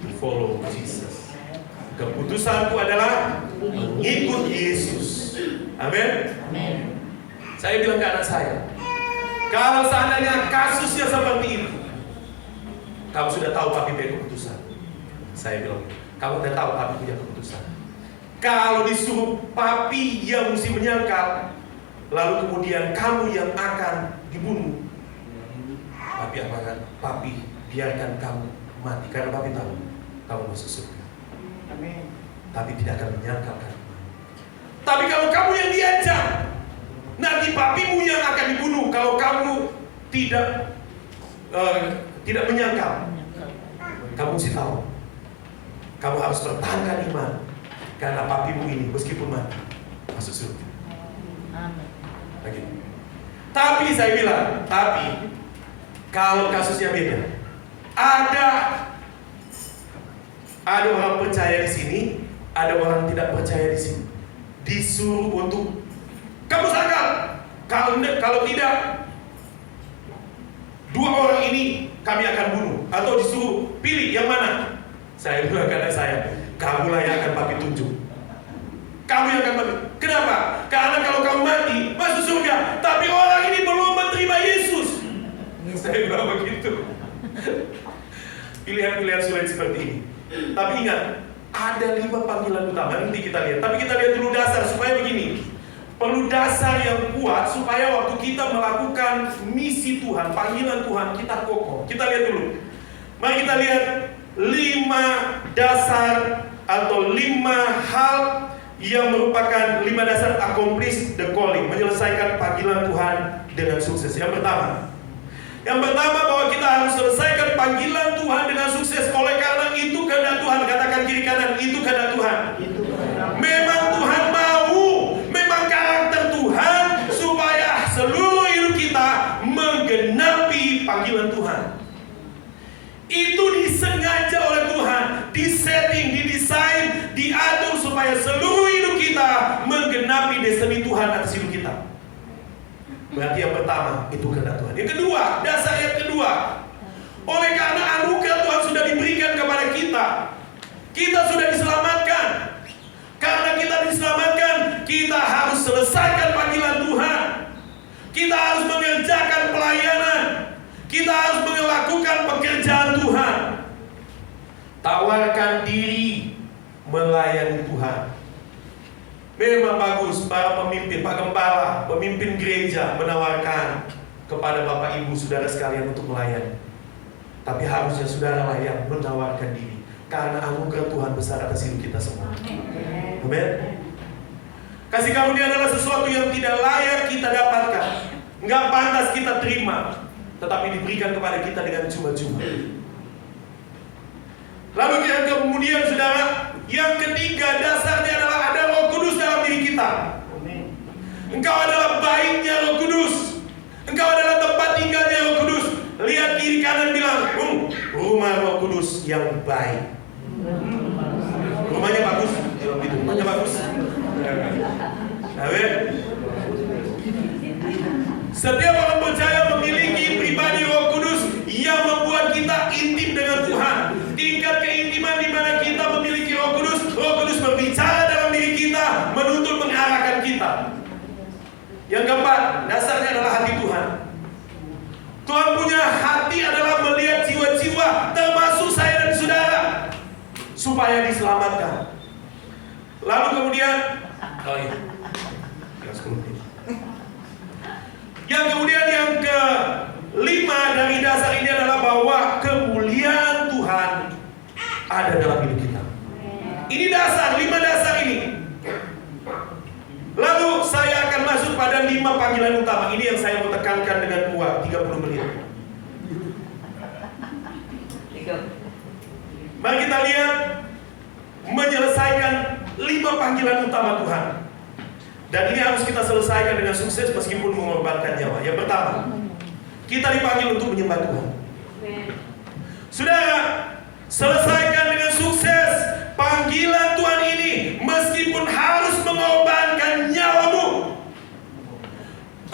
to follow Jesus. Keputusanku adalah mengikut Yesus. Amin. Amin. Saya bilang ke anak saya, kalau seandainya kasusnya seperti itu, kamu sudah tahu papi punya keputusan. Saya bilang, Kamu udah tahu papi punya keputusan. Kalau disuruh papi yang mesti menyangkal, lalu kemudian kamu yang akan dibunuh, papi apa kan? Papi biarkan kamu mati karena papi tahu kamu masuk surga. Amin. Tapi tidak akan menyangkalkan. Tapi kalau kamu yang diancam, nanti papimu yang akan dibunuh kalau kamu tidak menyangkal. Kamu mesti tahu, kamu harus pertahankan iman karena papimu ini meskipun mati masuk surga. Amin. Lagi. Tapi saya bilang, tapi kalau kasusnya beda, ada orang percaya di sini, ada orang tidak percaya di sini. Disuruh untuk kamu sangkal. Kalau tidak, dua orang ini kami akan bunuh. Atau disuruh pilih yang mana? Saya bilang kata saya, kamulah yang akan papi tunjuk. Kamu yang akan mati. Kenapa? Karena kalau kamu mati masuk surga, tapi orang ini belum menerima Yesus. Saya bilang begitu. Pilihan-pilihan sulit seperti ini. Tapi ingat, ada 5 panggilan utama. Nanti kita lihat. Tapi kita lihat dulu dasar supaya begini. Perlu dasar yang kuat supaya waktu kita melakukan misi Tuhan, panggilan Tuhan, kita kokoh. Kita lihat dulu. Mari kita lihat 5 dasar atau 5 hal yang merupakan 5 dasar accomplish the calling, menyelesaikan panggilan Tuhan dengan sukses. Yang pertama bahwa kita harus selesaikan panggilan Tuhan dengan sukses. Oleh karena itu kehendak Tuhan. Katakan kiri kanan, itu kehendak Tuhan. Memang Tuhan mau, memang karakter Tuhan supaya seluruh hidup kita menggenapi panggilan Tuhan. Itu disengaja oleh Tuhan, disetting, didesain, diatur supaya seluruh hidup kita menggenapi destiny Tuhan atas hidup kita. Berarti yang pertama itu kehendak Tuhan. Yang kedua, dasar yang kedua, oleh karena anugerah Tuhan sudah diberikan kepada kita, kita sudah diselamatkan. Karena kita diselamatkan, kita harus selesaikan panggilan Tuhan. Kita harus mengerjakan pelayanan. Kita harus melakukan pekerjaan Tuhan. Tawarkan diri melayani Tuhan. Memang bagus para pemimpin, Pak Gembala, pemimpin gereja menawarkan kepada Bapak Ibu Saudara sekalian untuk melayani. Tapi harusnya saudara yang menawarkan diri, karena anugerah Tuhan besar atas hidup kita semua. Amin. Kasih karunia adalah sesuatu yang tidak layak kita dapatkan, nggak pantas kita terima, tetapi diberikan kepada kita dengan cuma-cuma. Lalu kemudian saudara, yang ketiga dasarnya adalah ada Roh Kudus dalam diri kita. Engkau adalah baiknya Roh Kudus. Engkau adalah tempat tinggalnya Roh Kudus. Lihat kiri kanan bilang, rumah Roh Kudus yang baik. Rumahnya bagus, rumahnya bagus. Amin. Setiap orang percaya memiliki pribadi Roh Kudus yang membuat kita intim dengan Tuhan. Tingkat keintiman di mana kita memiliki Roh Kudus berbicara dalam diri kita, menuntun mengarahkan kita. Yang keempat, dasarnya adalah hati Tuhan. Tuhan punya hati adalah melihat jiwa-jiwa, termasuk saya dan saudara, supaya diselamatkan. Lalu kemudian, yang kemudian yang kelima dari dasar ini adalah bahwa kemuliaan Tuhan ada dalam hidup kita. Ini dasar, 5 dasar ini. Lalu saya akan masuk pada 5 panggilan utama. Ini yang saya mau tekankan dengan kuat 30 menit. Mari kita lihat menyelesaikan 5 panggilan utama Tuhan. Dan ini harus kita selesaikan dengan sukses meskipun mengorbankan nyawa. Yang pertama, kita dipanggil untuk menyembah Tuhan. Saudara, selesaikan dengan sukses panggilan Tuhan ini meskipun harus mengorbankan nyawamu.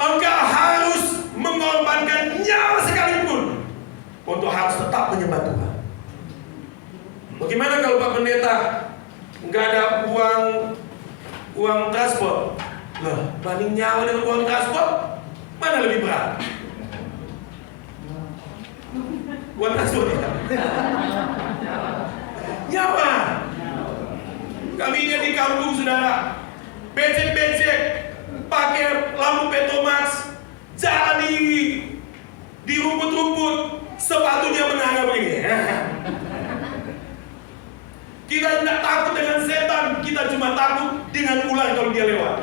Engkau harus mengorbankan nyawa sekalipun untuk harus tetap menyembah Tuhan. Bagaimana kalau Pak Pendeta nggak ada uang transport? Lah, banding nyawa dengan uang transport, mana lebih berat? Uang transport ya? Nyawa. Kami ingat di kampung saudara, becek-becek, pakai lampu Petromax, jalan di rumput-rumput, sepatunya menangga begini. Kita tidak takut dengan setan, kita cuma takut dengan ular kalau dia lewat.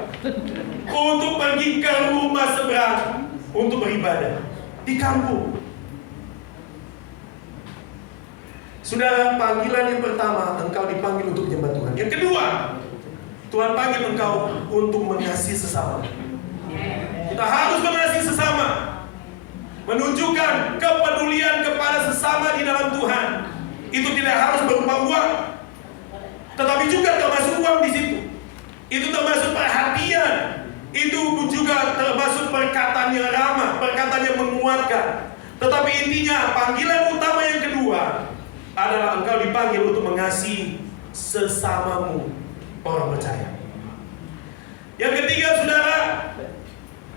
Untuk pergi ke rumah seberang untuk beribadah di kampung. Saudara, panggilan yang pertama, engkau dipanggil untuk menyembah Tuhan. Yang kedua, Tuhan panggil engkau untuk mengasihi sesama. Kita harus mengasihi sesama, menunjukkan kepedulian kepada sesama di dalam Tuhan. Itu tidak harus berupa uang, tetapi juga termasuk uang di situ. Itu termasuk perhatian. Itu juga termasuk perkataan yang ramah, perkataan yang menguatkan. Tetapi intinya, panggilan utama yang kedua adalah engkau dipanggil untuk mengasihi sesamamu, orang percaya. Yang ketiga, saudara,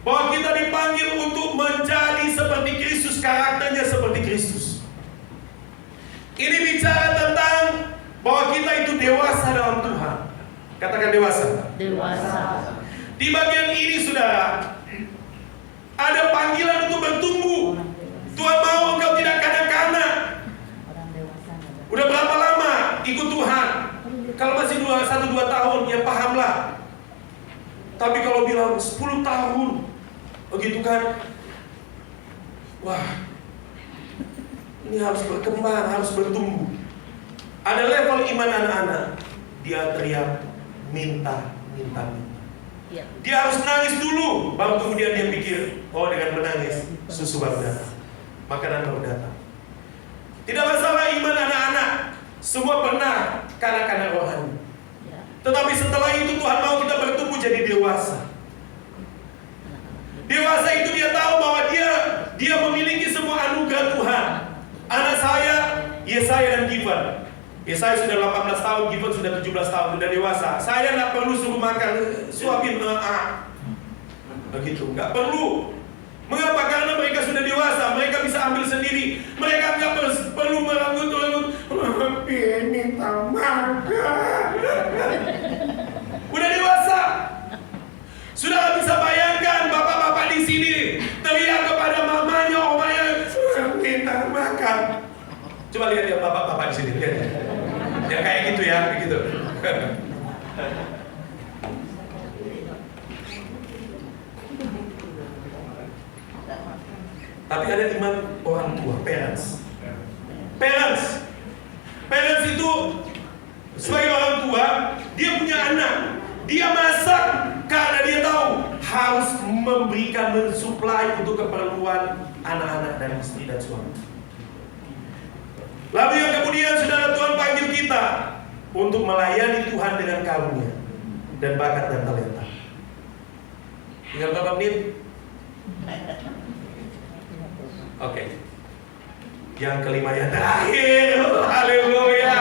bahwa kita dipanggil untuk menjadi seperti Kristus, karakternya seperti Kristus. Ini bicara tentang bahwa kita itu dewasa dalam Tuhan. Katakan dewasa. Dewasa. Di bagian ini, saudara, ada panggilan untuk bertumbuh. Tuhan mau engkau tidak kanak-kanak. Udah berapa lama ikut Tuhan? Kalau masih 1-2 tahun, ya pahamlah. Tapi kalau bilang 10 tahun, begitu kan? Wah, ini harus berkembang, harus bertumbuh. Ada level iman anak-anak, dia teriak, minta. Ya. Dia harus nangis dulu, baru kemudian dia pikir, oh dengan menangis, susu baru datang, makanan baru datang. Tidak masalah iman anak-anak, semua pernah kanak-kanak rohani. Tetapi setelah itu Tuhan mau kita bertumbuh jadi dewasa. Dewasa itu dia tahu bahwa dia memiliki semua anugerah Tuhan. Anak saya, Yesaya dan Givan. Yesaya sudah 18 tahun, Givan sudah 17 tahun, sudah dewasa. Saya nggak perlu suruh makan, suapin begitu, nggak perlu. Mengapa? Karena mereka sudah dewasa, mereka bisa ambil sendiri. Mereka nggak perlu merangkut. Minta makan. Udah dewasa. Sudah bisa bayangkan bapak-bapak di sini teriak kepada mamanya, omanya, minta makan. Coba lihat ya bapak-bapak di sini, lihat. Ya kayak gitu ya, begitu. Tapi ada iman orang tua, parents. Parents itu sebagai orang tua, dia punya anak, dia masak karena dia tahu harus memberikan, mensuplai untuk keperluan anak-anak dan istri dan suami. Lalu yang kemudian saudara, Tuhan panggil kita untuk melayani Tuhan dengan karunia dan bakat dan talenta. Tinggal berapa menit? Oke. Yang kelima yang terakhir. Haleluya.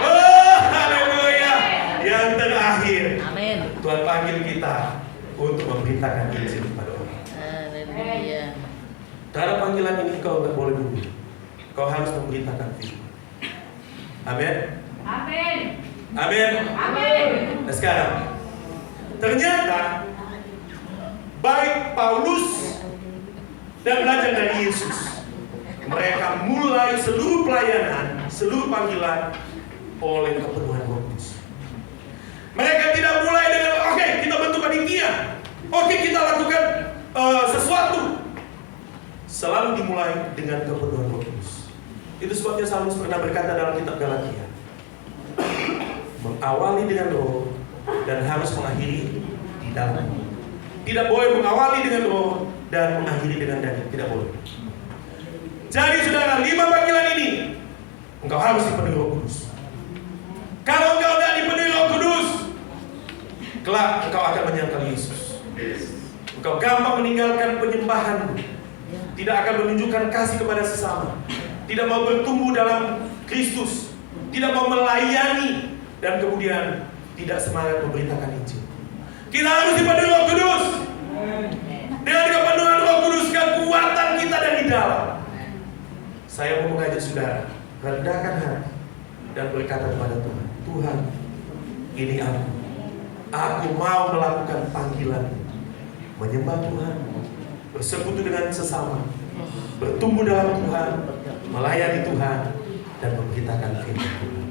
Oh, haleluya. Yang terakhir. Amin. Tuhan panggil kita untuk memberitakan Injil kepada orang. Haleluya. Karena panggilan ini kau tak boleh mundur. Kau harus memberitakan firman. Amin. Amin. Amin. Amin. Nah sekarang, ternyata baik Paulus dan belajar dari Yesus, mereka mulai seluruh pelayanan, seluruh panggilan oleh kepenuhan Roh Kudus. Mereka tidak mulai dengan oke, kita bentuk panitia, oke, kita lakukan sesuatu. Selalu dimulai dengan kepenuhan Roh Kudus. Itu sebabnya Saulus pernah berkata dalam kitab Galatia, mengawali dengan Roh dan harus mengakhiri di dalam. Tidak boleh mengawali dengan Roh dan mengakhiri dengan daging, tidak boleh. Jadi saudara, 5 panggilan ini engkau harus dipenuhi Roh Kudus. Kalau engkau tidak dipenuhi Roh Kudus, kelak engkau akan menyangkal Yesus. Engkau gampang meninggalkan penyembahan, tidak akan menunjukkan kasih kepada sesama, tidak mau bertumbuh dalam Kristus, tidak mau melayani, dan kemudian tidak semangat memberitakan Injil. Kita harus dipenuhi Roh Kudus. Dengan kepenuhan Roh Kudus, kekuatan kita dari dalam. Saya mau mengajak saudara, rendahkan hati dan berkata kepada Tuhan, Tuhan, Ini aku mau melakukan panggilan, menyembah Tuhan, bersekutu dengan sesama, bertumbuh dalam Tuhan, melayani Tuhan, dan memberitakan firman Tuhan.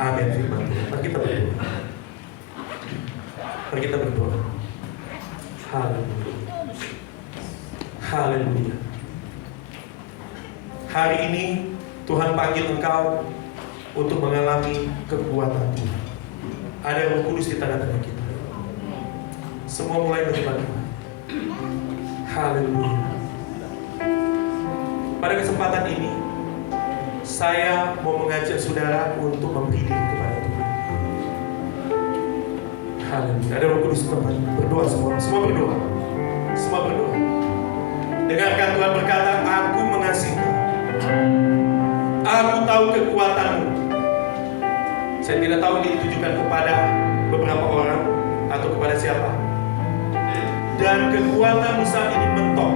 Amin firman Tuhan. Mari kita berdoa. Mari kita berdoa. Haleluya. Haleluya. Hari ini Tuhan panggil engkau untuk mengalami kekuatan Tuhan. Ada Roh Kudus di tengah-tengah kita. Semua mulai menyembah Tuhan. Haleluya. Pada kesempatan ini, saya mau mengajak saudara untuk memberi diri kepada Tuhan. Haleluya. Ada Roh Kudus di tempat. Berdoa semua. Semua berdoa. Semua berdoa. Dengarkan Tuhan berkata, aku mengasihi kau. Aku tahu kekuatanmu. Saya tidak tahu ini ditujukan kepada beberapa orang atau kepada siapa. Dan kekuatanmu saat ini mentok.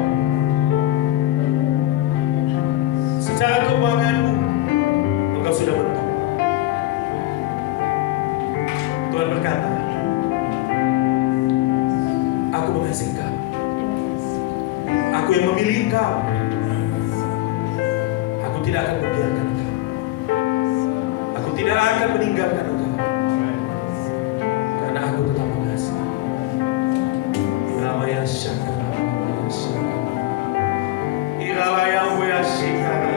Secara keuanganmu, engkau sudah mentok. Tuhan berkata, aku mengasihi kau. Aku yang memilih kau. Aku tidak akan membiarkan kau. Aku tidak akan meninggalkan engkau. Karena aku tetap mengasihi. Ramaya syakara, ramaya syakara. Iralaya waya syakara.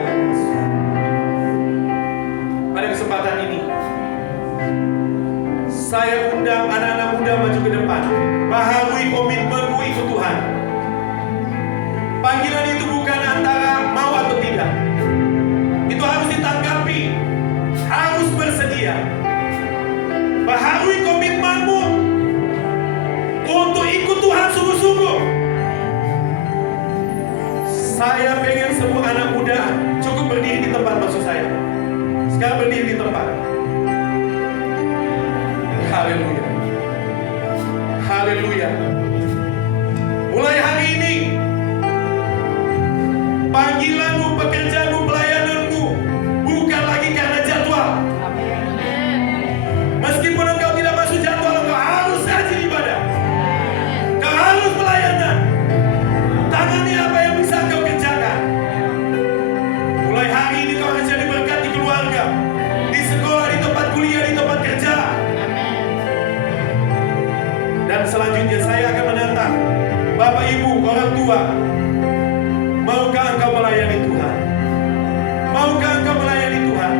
Pada kesempatan ini, saya undang anak-anak muda maju ke depan. Baharui komitmenmu ikut Tuhan. Panggilan itu bukan antara mau atau tidak. Itu harus ditanggapi. Harus bersedia. Baharui komitmenmu untuk ikut Tuhan sungguh-sungguh. Saya pengen semua anak muda cukup berdiri di tempat maksud saya. Sekarang berdiri di tempat. Haleluya. Haleluya. Mulai hari ini, panggilanmu, pekerjaanmu, pelayananmu bukan lagi karena jadwal. Meskipun engkau tidak masuk jadwal, engkau harus rajin ibadah. Engkau harus pelayanan. Tangani apa yang bisa engkau kerjakan. Mulai hari ini kau akan jadi berkat di keluarga, di sekolah, di tempat kuliah, di tempat kerja. Dan selanjutnya saya akan menantang Bapak Ibu, orang tua. Maukah engkau melayani Tuhan? Maukah engkau melayani Tuhan?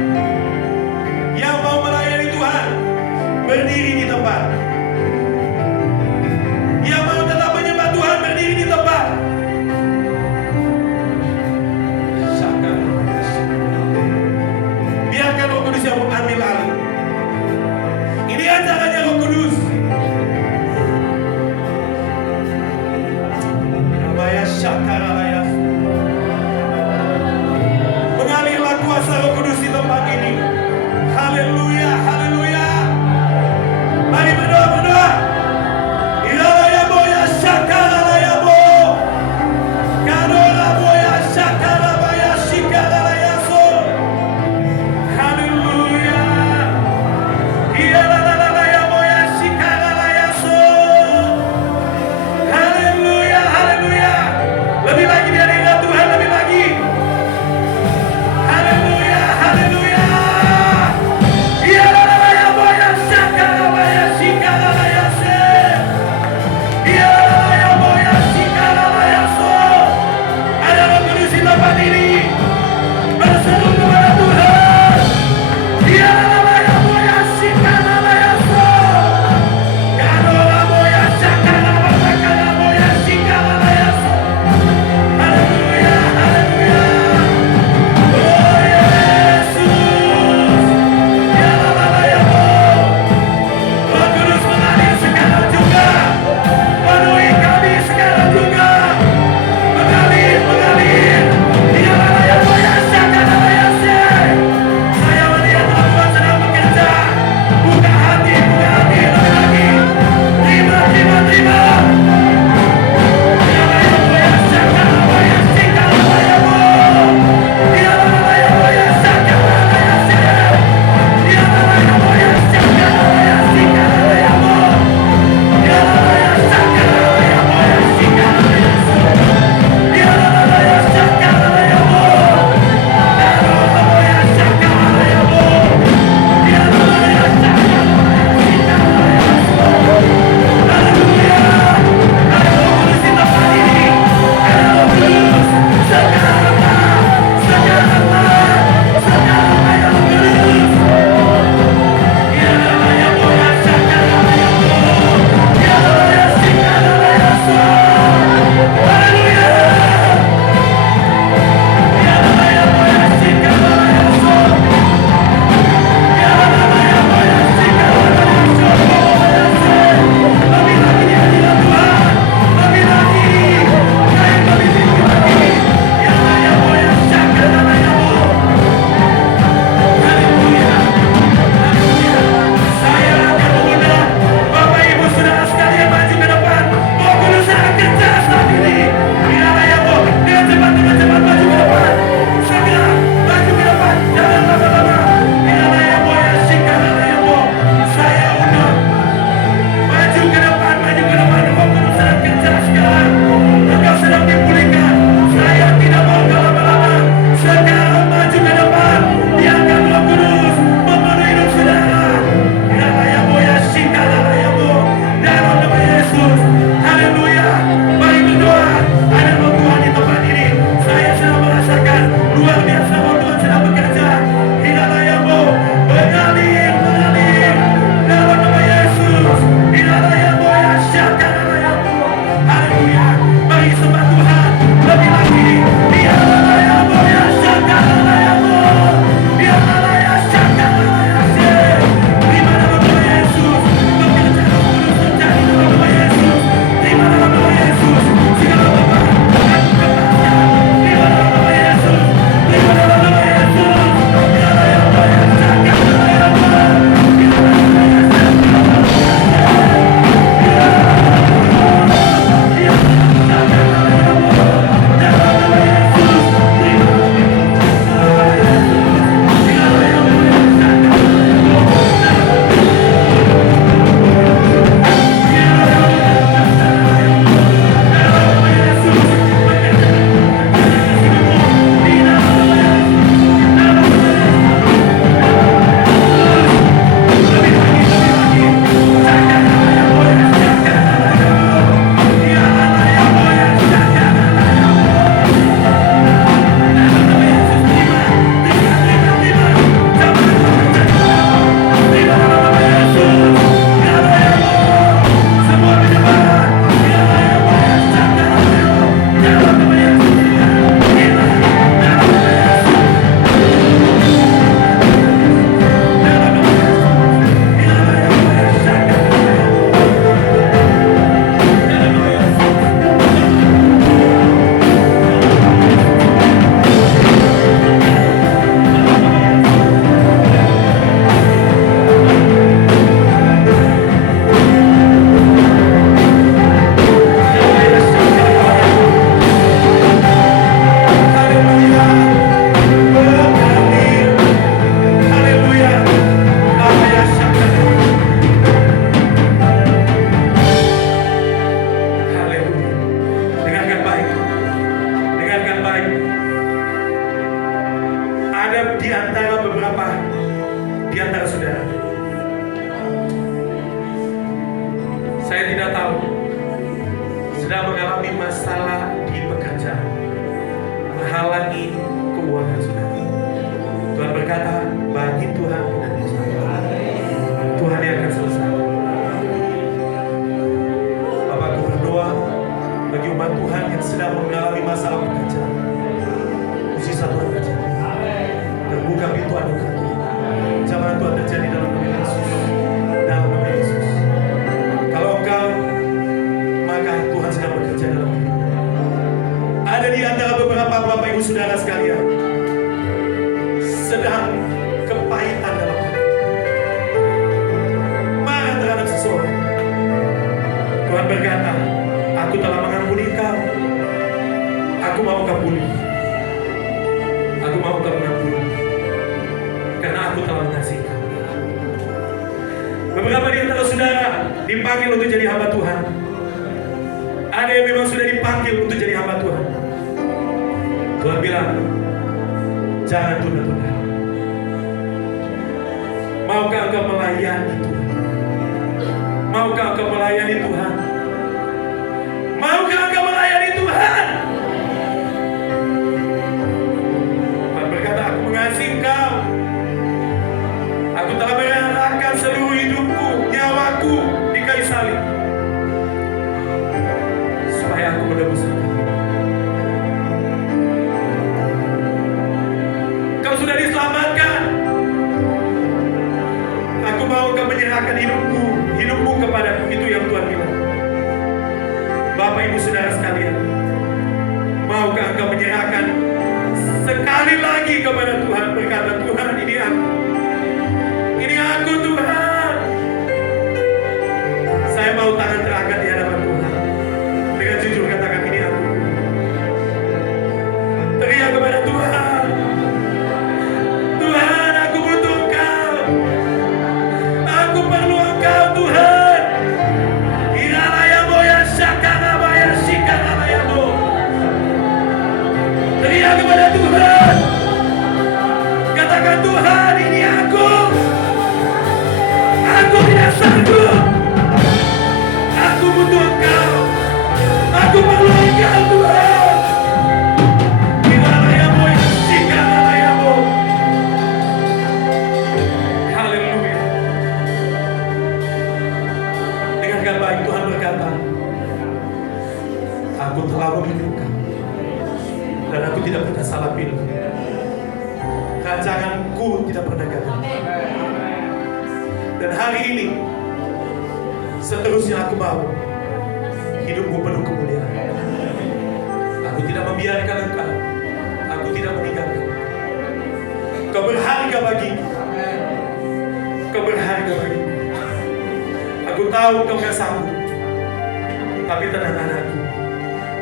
Yang mau melayani Tuhan, berdiri di tempat. Yang mau tetap menyembah Tuhan, berdiri di tempat. Biarkan Roh Kudus yang mengambil alih. Ini acaranya Roh Kudus. Ramaya syakara raya. Mengalirlah kuasa Roh Kudus di tempat ini. Haleluya, haleluya. Mari berdoa Saya tidak tahu sedang mengalami masalah di pekerjaan, menghalangi keuangan saudara. Tuhan berkata, bagi Tuhan tidak mustahil. Tuhan yang akan selesai. Bapakku berdoa bagi umat Tuhan yang sedang mengalami masalah pekerjaan. Mujizat Tuhan terjadi. Terbuka pintu anugerah Tuhan. Zaman Tuhan terjadi dalam nama Yesus. Dalam nama Yesus. Kalau engkau, maka Tuhan sedang bekerja dalam hidup. Ada di antara beberapa Bapak Ibu Saudara sekalian sedang kepahitan dalam hidup, marah terhadap seseorang. Tuhan berkata, aku telah mengampuni kau. Aku mau kau pulih. Aku mau kau mengampuni, karena aku telah mengasihi kau. Beberapa di antara saudara dipanggil untuk jadi hamba Tuhan. Ada yang memang sudah dipanggil untuk jadi hamba Tuhan. Tuhan bilang, jangan tunda-tunda. Maukah engkau melayani Tuhan? Maukah engkau melayani Tuhan? Maukah engkau melayani Tuhan? Tuhan berkata, aku mengasihi engkau. Aku telah menyerahkan seluruh hidupku, nyawaku di kayu salib, supaya aku menebus engkau. Kau sudah diselamatkan. Aku mau kau menyerahkan hidupmu kepadaku. Itu yang Tuhan bilang. Bapak Ibu Saudara sekalian, maukah engkau menyerahkan sekali lagi kepada Tuhan, berkata, Tuhan, ini aku. Ini aku, Tuhan. Saya mau tangan terangkat di hadapan Tuhan. Dengan jujur katakan, ini aku. Teriak kepada Tuhan. Tuhan, aku butuh Engkau. Aku perlu Engkau, Tuhan. Iralayamo ya syakarawa ya shikaralayamo. Teriak kepada Tuhan. Katakan, Tuhan, ini aku. Aku tidak sanggup. Aku butuh Engkau. Aku perlu Engkau, Tuhan. Iralayamo ya shikaralayamo. Haleluya. Dengan kata baik Tuhan berkata, aku telah memilih Engkau, dan aku tidak pernah salah pilih. Rancanganku tidak pernah gagal. Dan hari ini seterusnya aku mau hidupmu penuh kemuliaan. Aku tidak membiarkan Engkau. Aku tidak meninggalkan. Kau berharga bagiku. Kau berharga bagiku. Aku tahu kau gak sanggup. Tapi tenang anakku.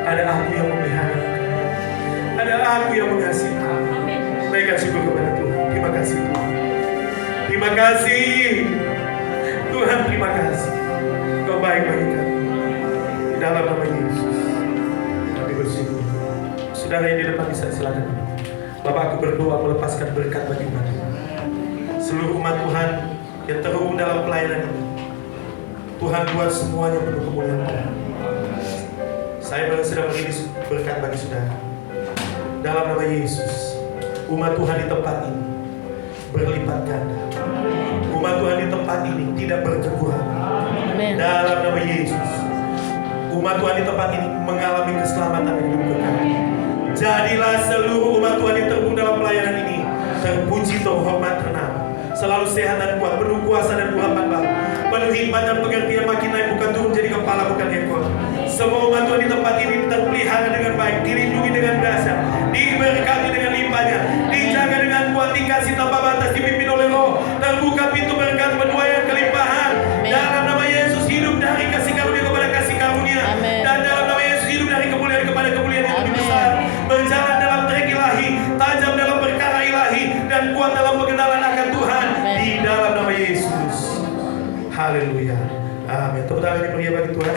Ada aku yang memelihara engkau. Ada aku yang mengasihi engkau. Naikkan syukur kepada Tuhan. Terima kasih Tuhan. Terima kasih Tuhan, terima kasih. Kau baik bagi kami. Dalam nama Yesus kami bersyukur. Saudara yang di depan bisa silakan. Bapak, aku berdoa melepaskan berkat bagi umat Tuhan. Seluruh umat Tuhan yang terhubung dalam pelayanan ini, Tuhan buat semuanya penuh kemuliaan Tuhan. Saya sedang beri berkat bagi saudara. Dalam nama Yesus, umat Tuhan di tempat ini berlipat ganda. Umat Tuhan di tempat ini tidak berkekurangan. Dalam nama Yesus, umat Tuhan di tempat ini mengalami keselamatan yang hidup kekal. Jadilah seluruh umat Tuhan yang terhubung dalam pelayanan ini terpuji, terhormat, ternama, selalu sehat dan kuat, penuh kuasa dan urapan baru, penuh hikmat dan pengertian, makin naik bukan turun jadi kepala bukan ekor. Semua umat Tuhan di tempat ini terpelihara dengan baik, dilindungi dengan dahsyat, diberkati dengan limpahnya, dijaga dengan kuat, dikasih tanpa batas, dipimpin oleh Roh, terbuka pintu berkat, penuaian, kelimpahan. Dalam nama Yesus, hidup dari kasih karunia kepada kasih karunia. Dan dalam nama Yesus, hidup dari kemuliaan kepada kemuliaan yang lebih besar. Berjalan dalam trek ilahi, tajam dalam perkara ilahi, dan kuat dalam pengenalan akan Tuhan. Di dalam nama Yesus. Haleluya. Amin. Tepuk tangan diberi bagi Tuhan.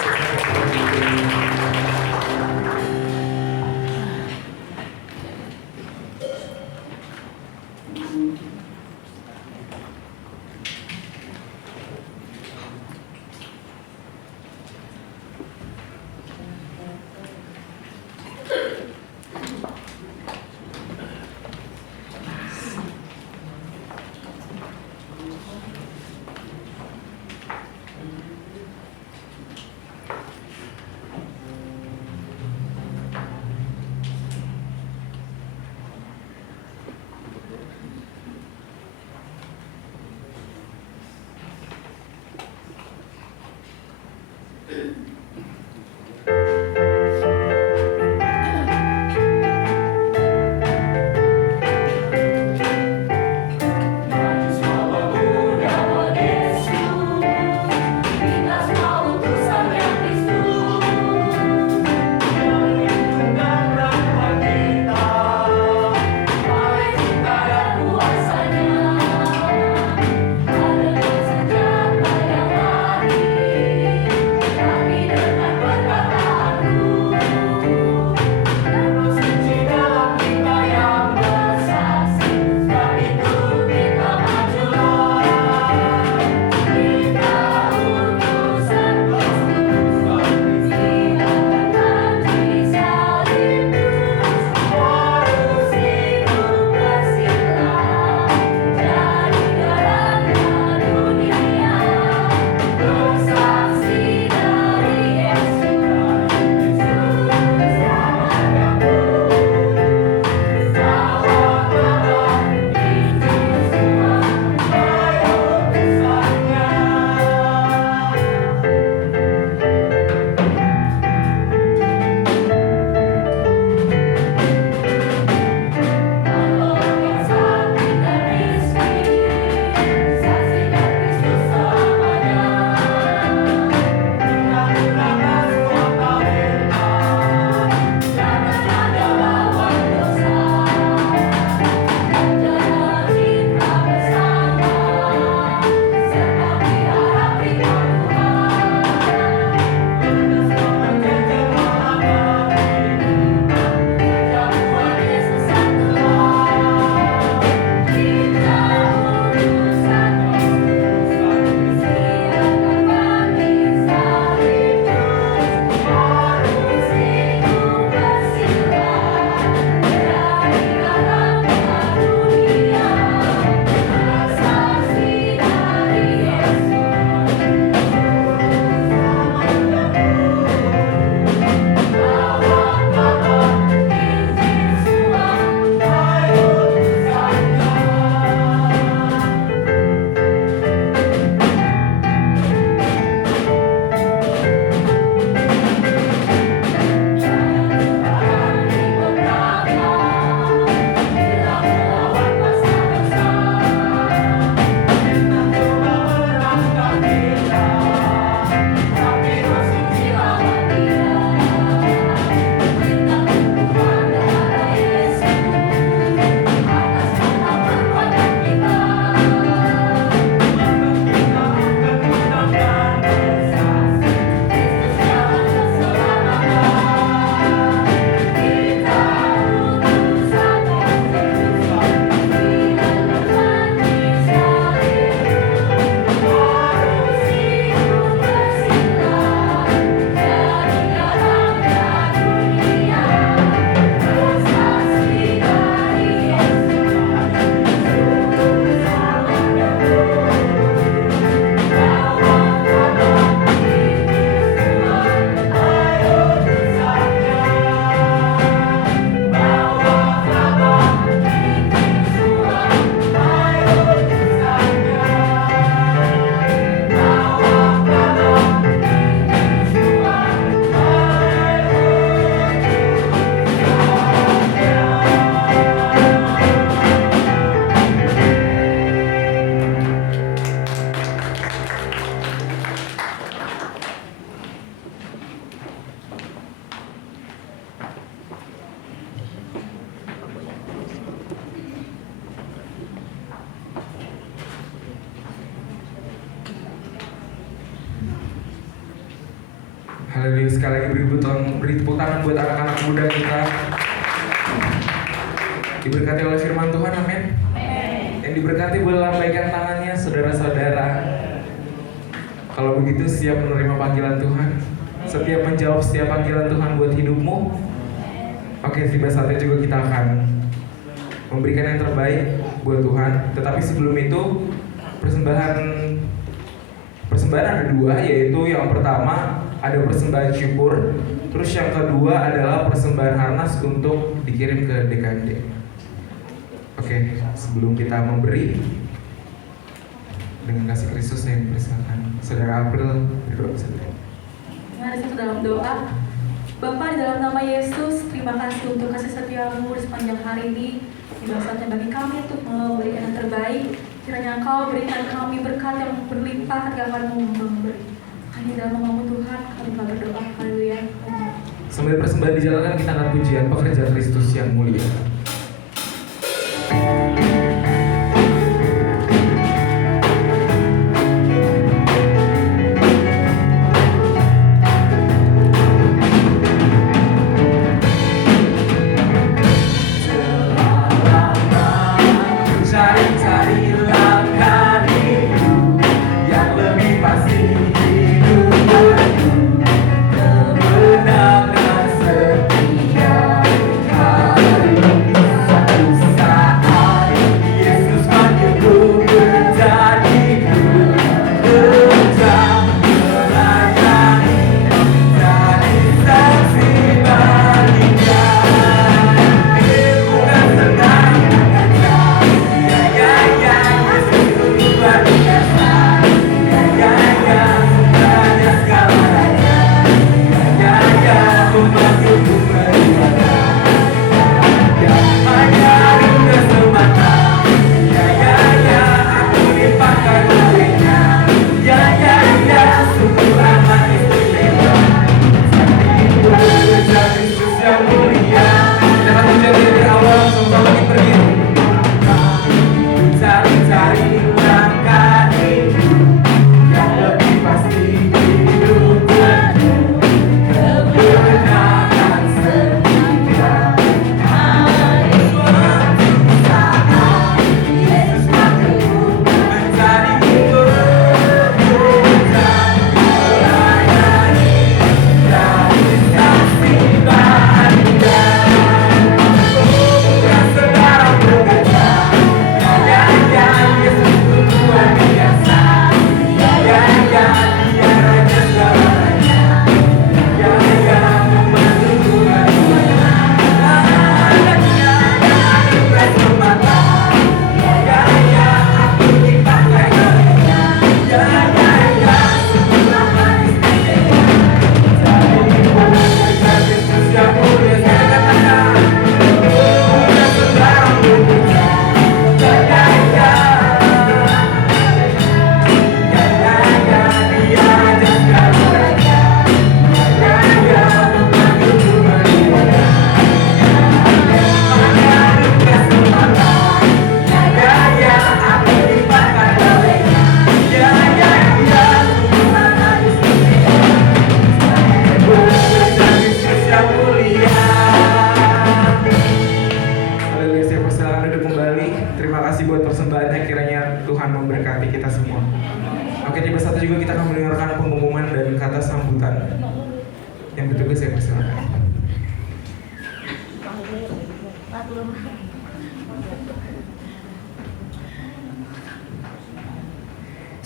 Haleluya, sekali lagi beri tepuk tangan buat anak-anak muda kita. Diberkati oleh firman Tuhan, amin. Yang diberkati boleh lambaikan tangannya, saudara-saudara. Kalau begitu siap menerima panggilan Tuhan, setiap menjawab setiap panggilan Tuhan buat hidupmu. Oke, tiba saatnya juga kita akan memberikan yang terbaik buat Tuhan. Tetapi sebelum itu persembahan ada dua, yaitu yang pertama ada persembahan syukur, terus yang kedua adalah persembahan harnas untuk dikirim ke DKMD. Oke, sebelum kita memberi dengan kasih Kristus, saya persilakan Saudara April berdoa saja. Mari kita dalam doa. Bapa, di dalam nama Yesus, terima kasih untuk kasih setiamu di sepanjang hari ini. Tiba saatnya bagi kami untuk memberikan yang terbaik. Kiranya Engkau berikan kami berkat yang berlimpah ketika kami memberi. Hanya dalam nama Tuhan kami telah berdoa. Haleluya. Sambil persembahan dijalankan, kita akan pujian pekerja Kristus yang mulia.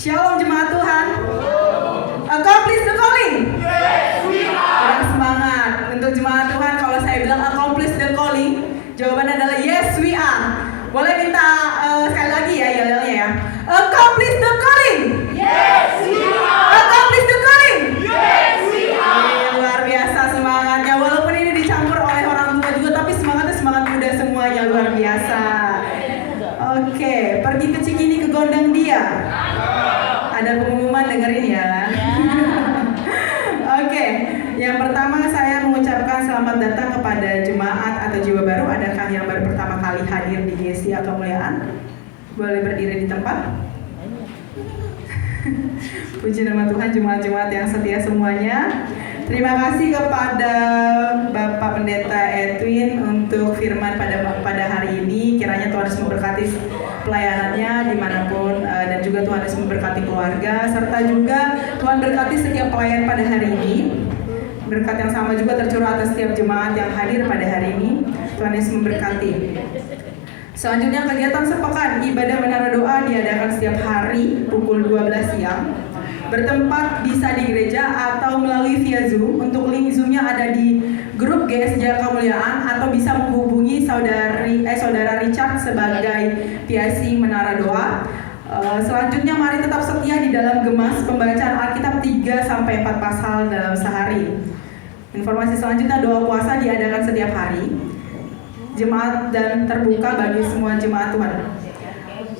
Shalom jemaat Tuhan. Accomplish the calling. Kurang semangat. Untuk jemaat Tuhan, kalau saya bilang accomplish the calling, jawabannya adalah yes we are. Boleh minta sekali lagi ya yel-yelnya ya. Accomplish the calling. Yes we are. Accomplish the calling. Yes we are. Luar biasa semangatnya. Walaupun ini dicampur oleh orang tua juga, tapi semangatnya semangat muda semuanya, luar biasa. Oke, pergi ke Cikini ke Gondang Dia. Ada pengumuman, dengerin ya. Oke, yang pertama saya mengucapkan selamat datang kepada jemaat atau jiwa baru. Adakah yang baru pertama kali hadir di GSI atau kemuliaan? Boleh berdiri di tempat. Puji nama Tuhan, jemaat-jemaat yang setia semuanya. Terima kasih kepada Bapak Pendeta Edwin untuk firman pada hari ini. Kiranya Tuhan Yesus memberkati pelayanannya dimanapun dan juga Tuhan Yesus memberkati keluarga, serta juga Tuhan berkati setiap pelayan pada hari ini. Berkat yang sama juga tercurah atas setiap jemaat yang hadir pada hari ini. Tuhan Yesus memberkati. Selanjutnya kegiatan sepekan ibadah menara doa diadakan setiap hari pukul 12 siang. Bertempat bisa di gereja atau melalui via Zoom. Untuk link Zoom-nya ada di grup GSJ Kemuliaan atau bisa menghubungi saudara Richard sebagai PIC Menara Doa. Selanjutnya mari tetap setia di dalam gemas pembacaan Alkitab 3-4 pasal dalam sehari. Informasi selanjutnya doa puasa diadakan setiap hari. Jemaat dan terbuka bagi semua jemaat Tuhan.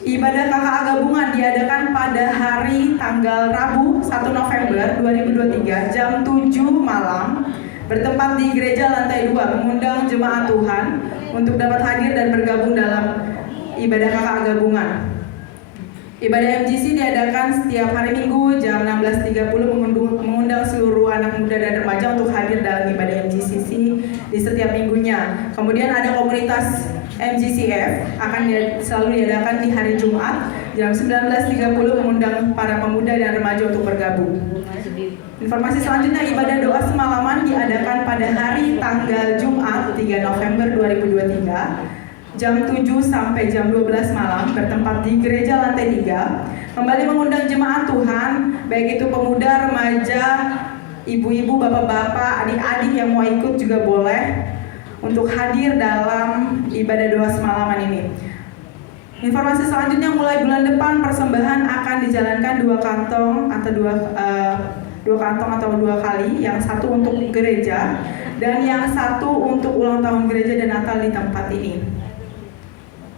Ibadah KKA gabungan diadakan pada hari tanggal Rabu 1 November 2023 jam 7 malam bertempat di gereja lantai 2, mengundang jemaat Tuhan untuk dapat hadir dan bergabung dalam ibadah KKA gabungan. Ibadah MGC diadakan setiap hari Minggu jam 16.30 mengundang seluruh anak muda dan remaja untuk hadir dalam ibadah MGCC di setiap minggunya. Kemudian ada komunitas MGCF akan selalu diadakan di hari Jumat jam 19.30 mengundang para pemuda dan remaja untuk bergabung. Informasi selanjutnya ibadah doa semalaman diadakan pada hari tanggal Jumat 3 November 2023 jam 7 sampai jam 12 malam bertempat di gereja lantai 3. Kembali mengundang jemaat Tuhan baik itu pemuda, remaja, ibu-ibu, bapak-bapak, adik-adik yang mau ikut juga boleh untuk hadir dalam ibadah doa semalaman ini. Informasi selanjutnya mulai bulan depan persembahan akan dijalankan dua kantong atau dua kali, yang satu untuk gereja dan yang satu untuk ulang tahun gereja dan Natal di tempat ini.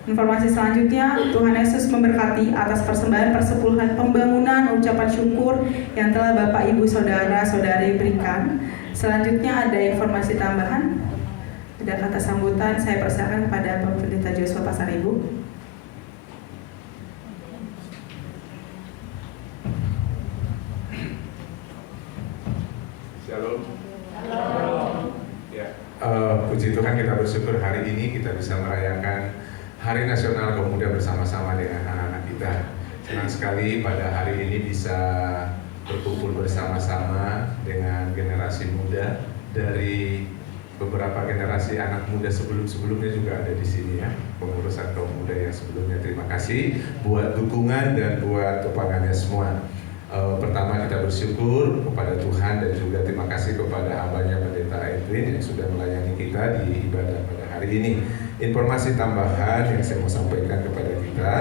Informasi selanjutnya, Tuhan Yesus memberkati atas persembahan persepuluhan pembangunan ucapan syukur yang telah Bapak Ibu Saudara-saudari berikan. Selanjutnya ada informasi tambahan. Ada kata sambutan, saya persilakan kepada Bapak Pendeta Joshua Pasaribu. Shalom. Ya, puji Tuhan, kita bersyukur hari ini kita bisa merayakan Hari Nasional Pemuda bersama-sama dengan anak-anak kita. Senang sekali pada hari ini bisa berkumpul bersama-sama dengan generasi muda dari beberapa generasi anak muda sebelumnya juga ada di sini ya, pengurusan kaum muda yang sebelumnya. Terima kasih buat dukungan dan buat topangannya semua. Pertama kita bersyukur kepada Tuhan dan juga terima kasih kepada hambanya Pendeta Edwin yang sudah melayani kita di ibadah pada hari ini. Informasi tambahan yang saya mau sampaikan kepada kita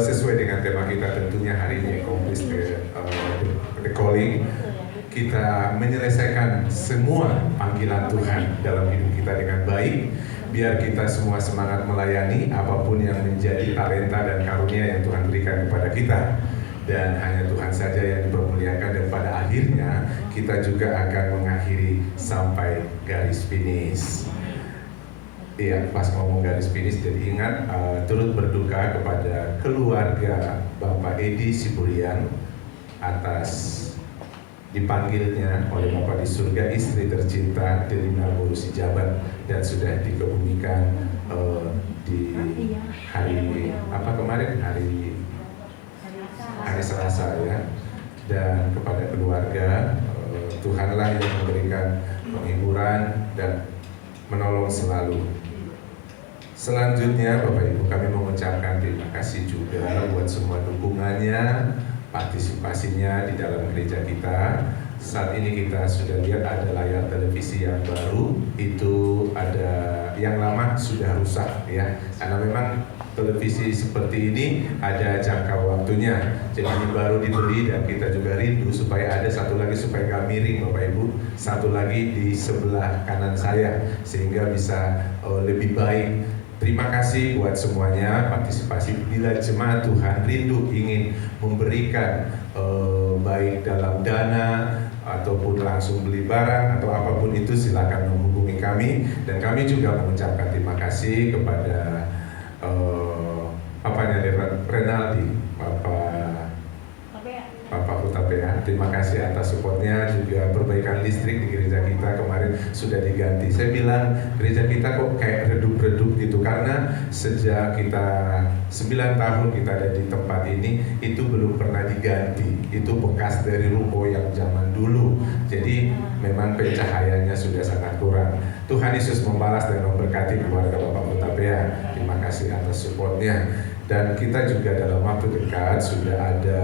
sesuai dengan tema kita tentunya hari ini, Accomplish the Calling. Kita menyelesaikan semua panggilan Tuhan dalam hidup kita dengan baik, biar kita semua semangat melayani apapun yang menjadi talenta dan karunia yang Tuhan berikan kepada kita. Dan hanya Tuhan saja yang dipermuliakan, dan pada akhirnya kita juga akan mengakhiri sampai garis finish. Iya, pas ngomong garis finish jadi ingat turut berduka kepada keluarga Bapak Edi Siburian atas dipanggilnya oleh Bapa di surga istri tercinta Delina Buru Sijabat dan sudah dikebumikan di hari apa kemarin hari Selasa ya. Dan kepada keluarga Tuhanlah yang memberikan penghiburan dan menolong selalu. Selanjutnya Bapak Ibu, kami mengucapkan terima kasih juga buat semua dukungannya, partisipasinya di dalam gereja kita. Saat ini kita sudah lihat ada layar televisi yang baru, itu ada yang lama sudah rusak ya, karena memang televisi seperti ini ada jangka waktunya. Jadi ini baru dibeli dan kita juga rindu supaya ada satu lagi supaya nggak miring Bapak Ibu, satu lagi di sebelah kanan saya sehingga bisa lebih baik. Terima kasih buat semuanya partisipasi. Bila jemaat Tuhan rindu ingin memberikan baik dalam dana ataupun langsung beli barang atau apapun itu, silakan menghubungi kami. Dan kami juga mengucapkan terima kasih kepada papanya Renaldi, Bapak Hutapea. Terima kasih atas supportnya, juga perbaikan listrik di gereja kita kemarin sudah diganti. Saya bilang gereja kita kok kayak redup-redup gitu, karena sejak kita 9 tahun kita ada di tempat ini, itu belum pernah diganti. Itu bekas dari ruko yang zaman dulu. Jadi memang pencahayaannya sudah sangat kurang. Tuhan Yesus membalas dan memberkati keluarga Bapak Hutapea. Terima kasih atas supportnya. Dan kita juga dalam waktu dekat sudah ada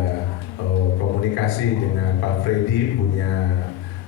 komunikasi dengan Pak Freddy, punya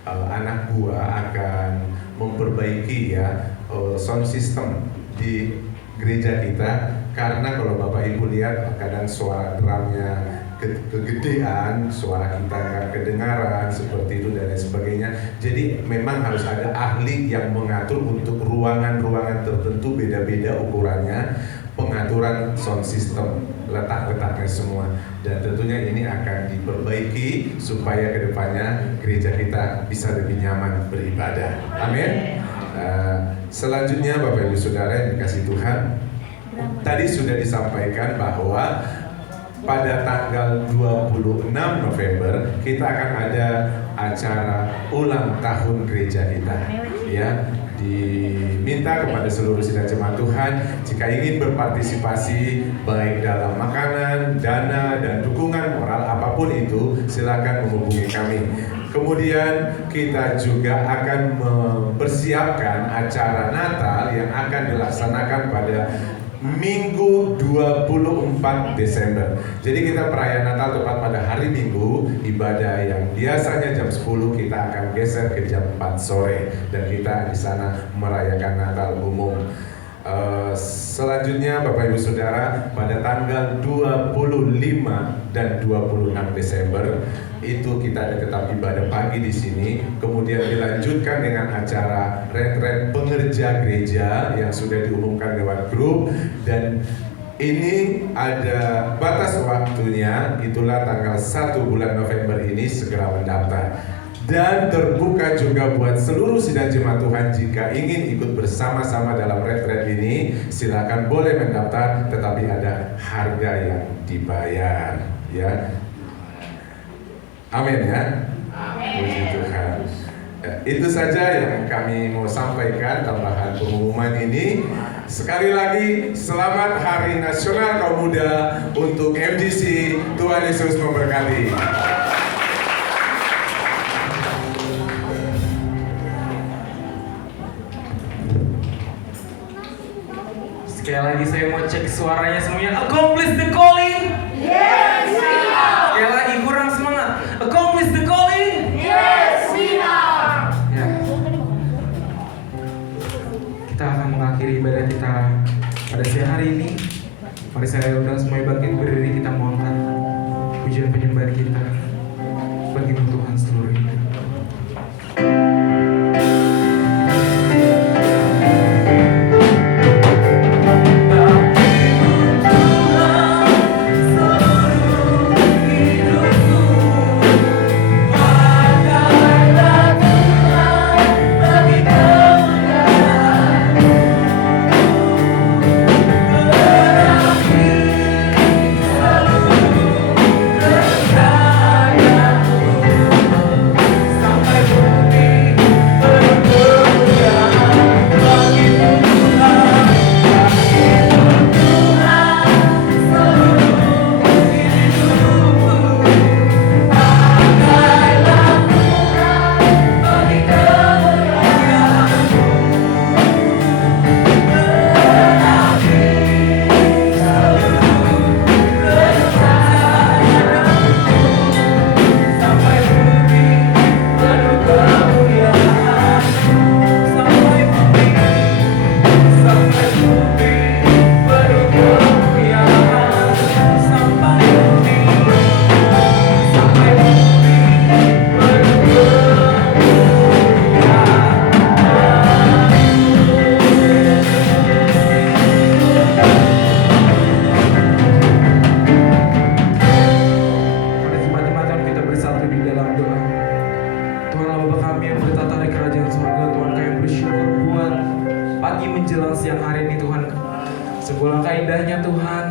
anak buah akan memperbaiki ya sound system di gereja kita, karena kalau Bapak Ibu lihat kadang suara drumnya kegedean, suara kita nggak kedengaran seperti itu dan lain sebagainya. Jadi memang harus ada ahli yang mengatur untuk ruangan-ruangan tertentu, beda-beda ukurannya, pengaturan sound system, letak-letaknya semua. Dan tentunya ini akan diperbaiki supaya kedepannya gereja kita bisa lebih nyaman beribadah. Amin. Selanjutnya Bapak Ibu Saudara yang dikasih Tuhan, tadi sudah disampaikan bahwa pada tanggal 26 November kita akan ada acara ulang tahun gereja kita, ya. Diminta kepada seluruh sidang jemaat Tuhan, jika ingin berpartisipasi baik dalam makanan, dana, dan dukungan moral apapun itu, silakan menghubungi kami. Kemudian kita juga akan mempersiapkan acara Natal yang akan dilaksanakan pada Minggu 24 Desember. Jadi kita perayaan Natal tepat pada hari Minggu. Ibadah yang biasanya jam 10 kita akan geser ke jam 4 sore, dan kita di sana merayakan Natal umum. Selanjutnya Bapak Ibu Saudara, pada tanggal 25 dan 26 Desember itu kita ada tetap ibadah pagi di sini, kemudian dilanjutkan dengan acara retret pengerja gereja yang sudah diumumkan lewat grup, dan ini ada batas waktunya, itulah tanggal 1 bulan November ini, segera mendaftar. Dan terbuka juga buat seluruh sidang jemaat Tuhan, jika ingin ikut bersama-sama dalam retret ini, silakan boleh mendaftar, tetapi ada harga yang dibayar, ya. Amin ya. Puji Tuhan. Ya, itu saja yang kami mau sampaikan tambahan pengumuman ini. Sekali lagi, selamat Hari Nasional Kaum Muda untuk MGC. Tuhan Yesus memberkati. Sekali lagi saya mau cek suaranya semuanya. Accomplish the calling. Yes, we are. Sekali lagi kurang semangat. Accomplish the calling. Yes, we are. Ya. Kita akan mengakhiri ibadah kita pada siang hari ini. Mari saya undang semua bangkit berdiri, kita mohonkan pujian penyembahan kita bagi Tuhan seluruh hidup. Sebuah langkah indahnya Tuhan,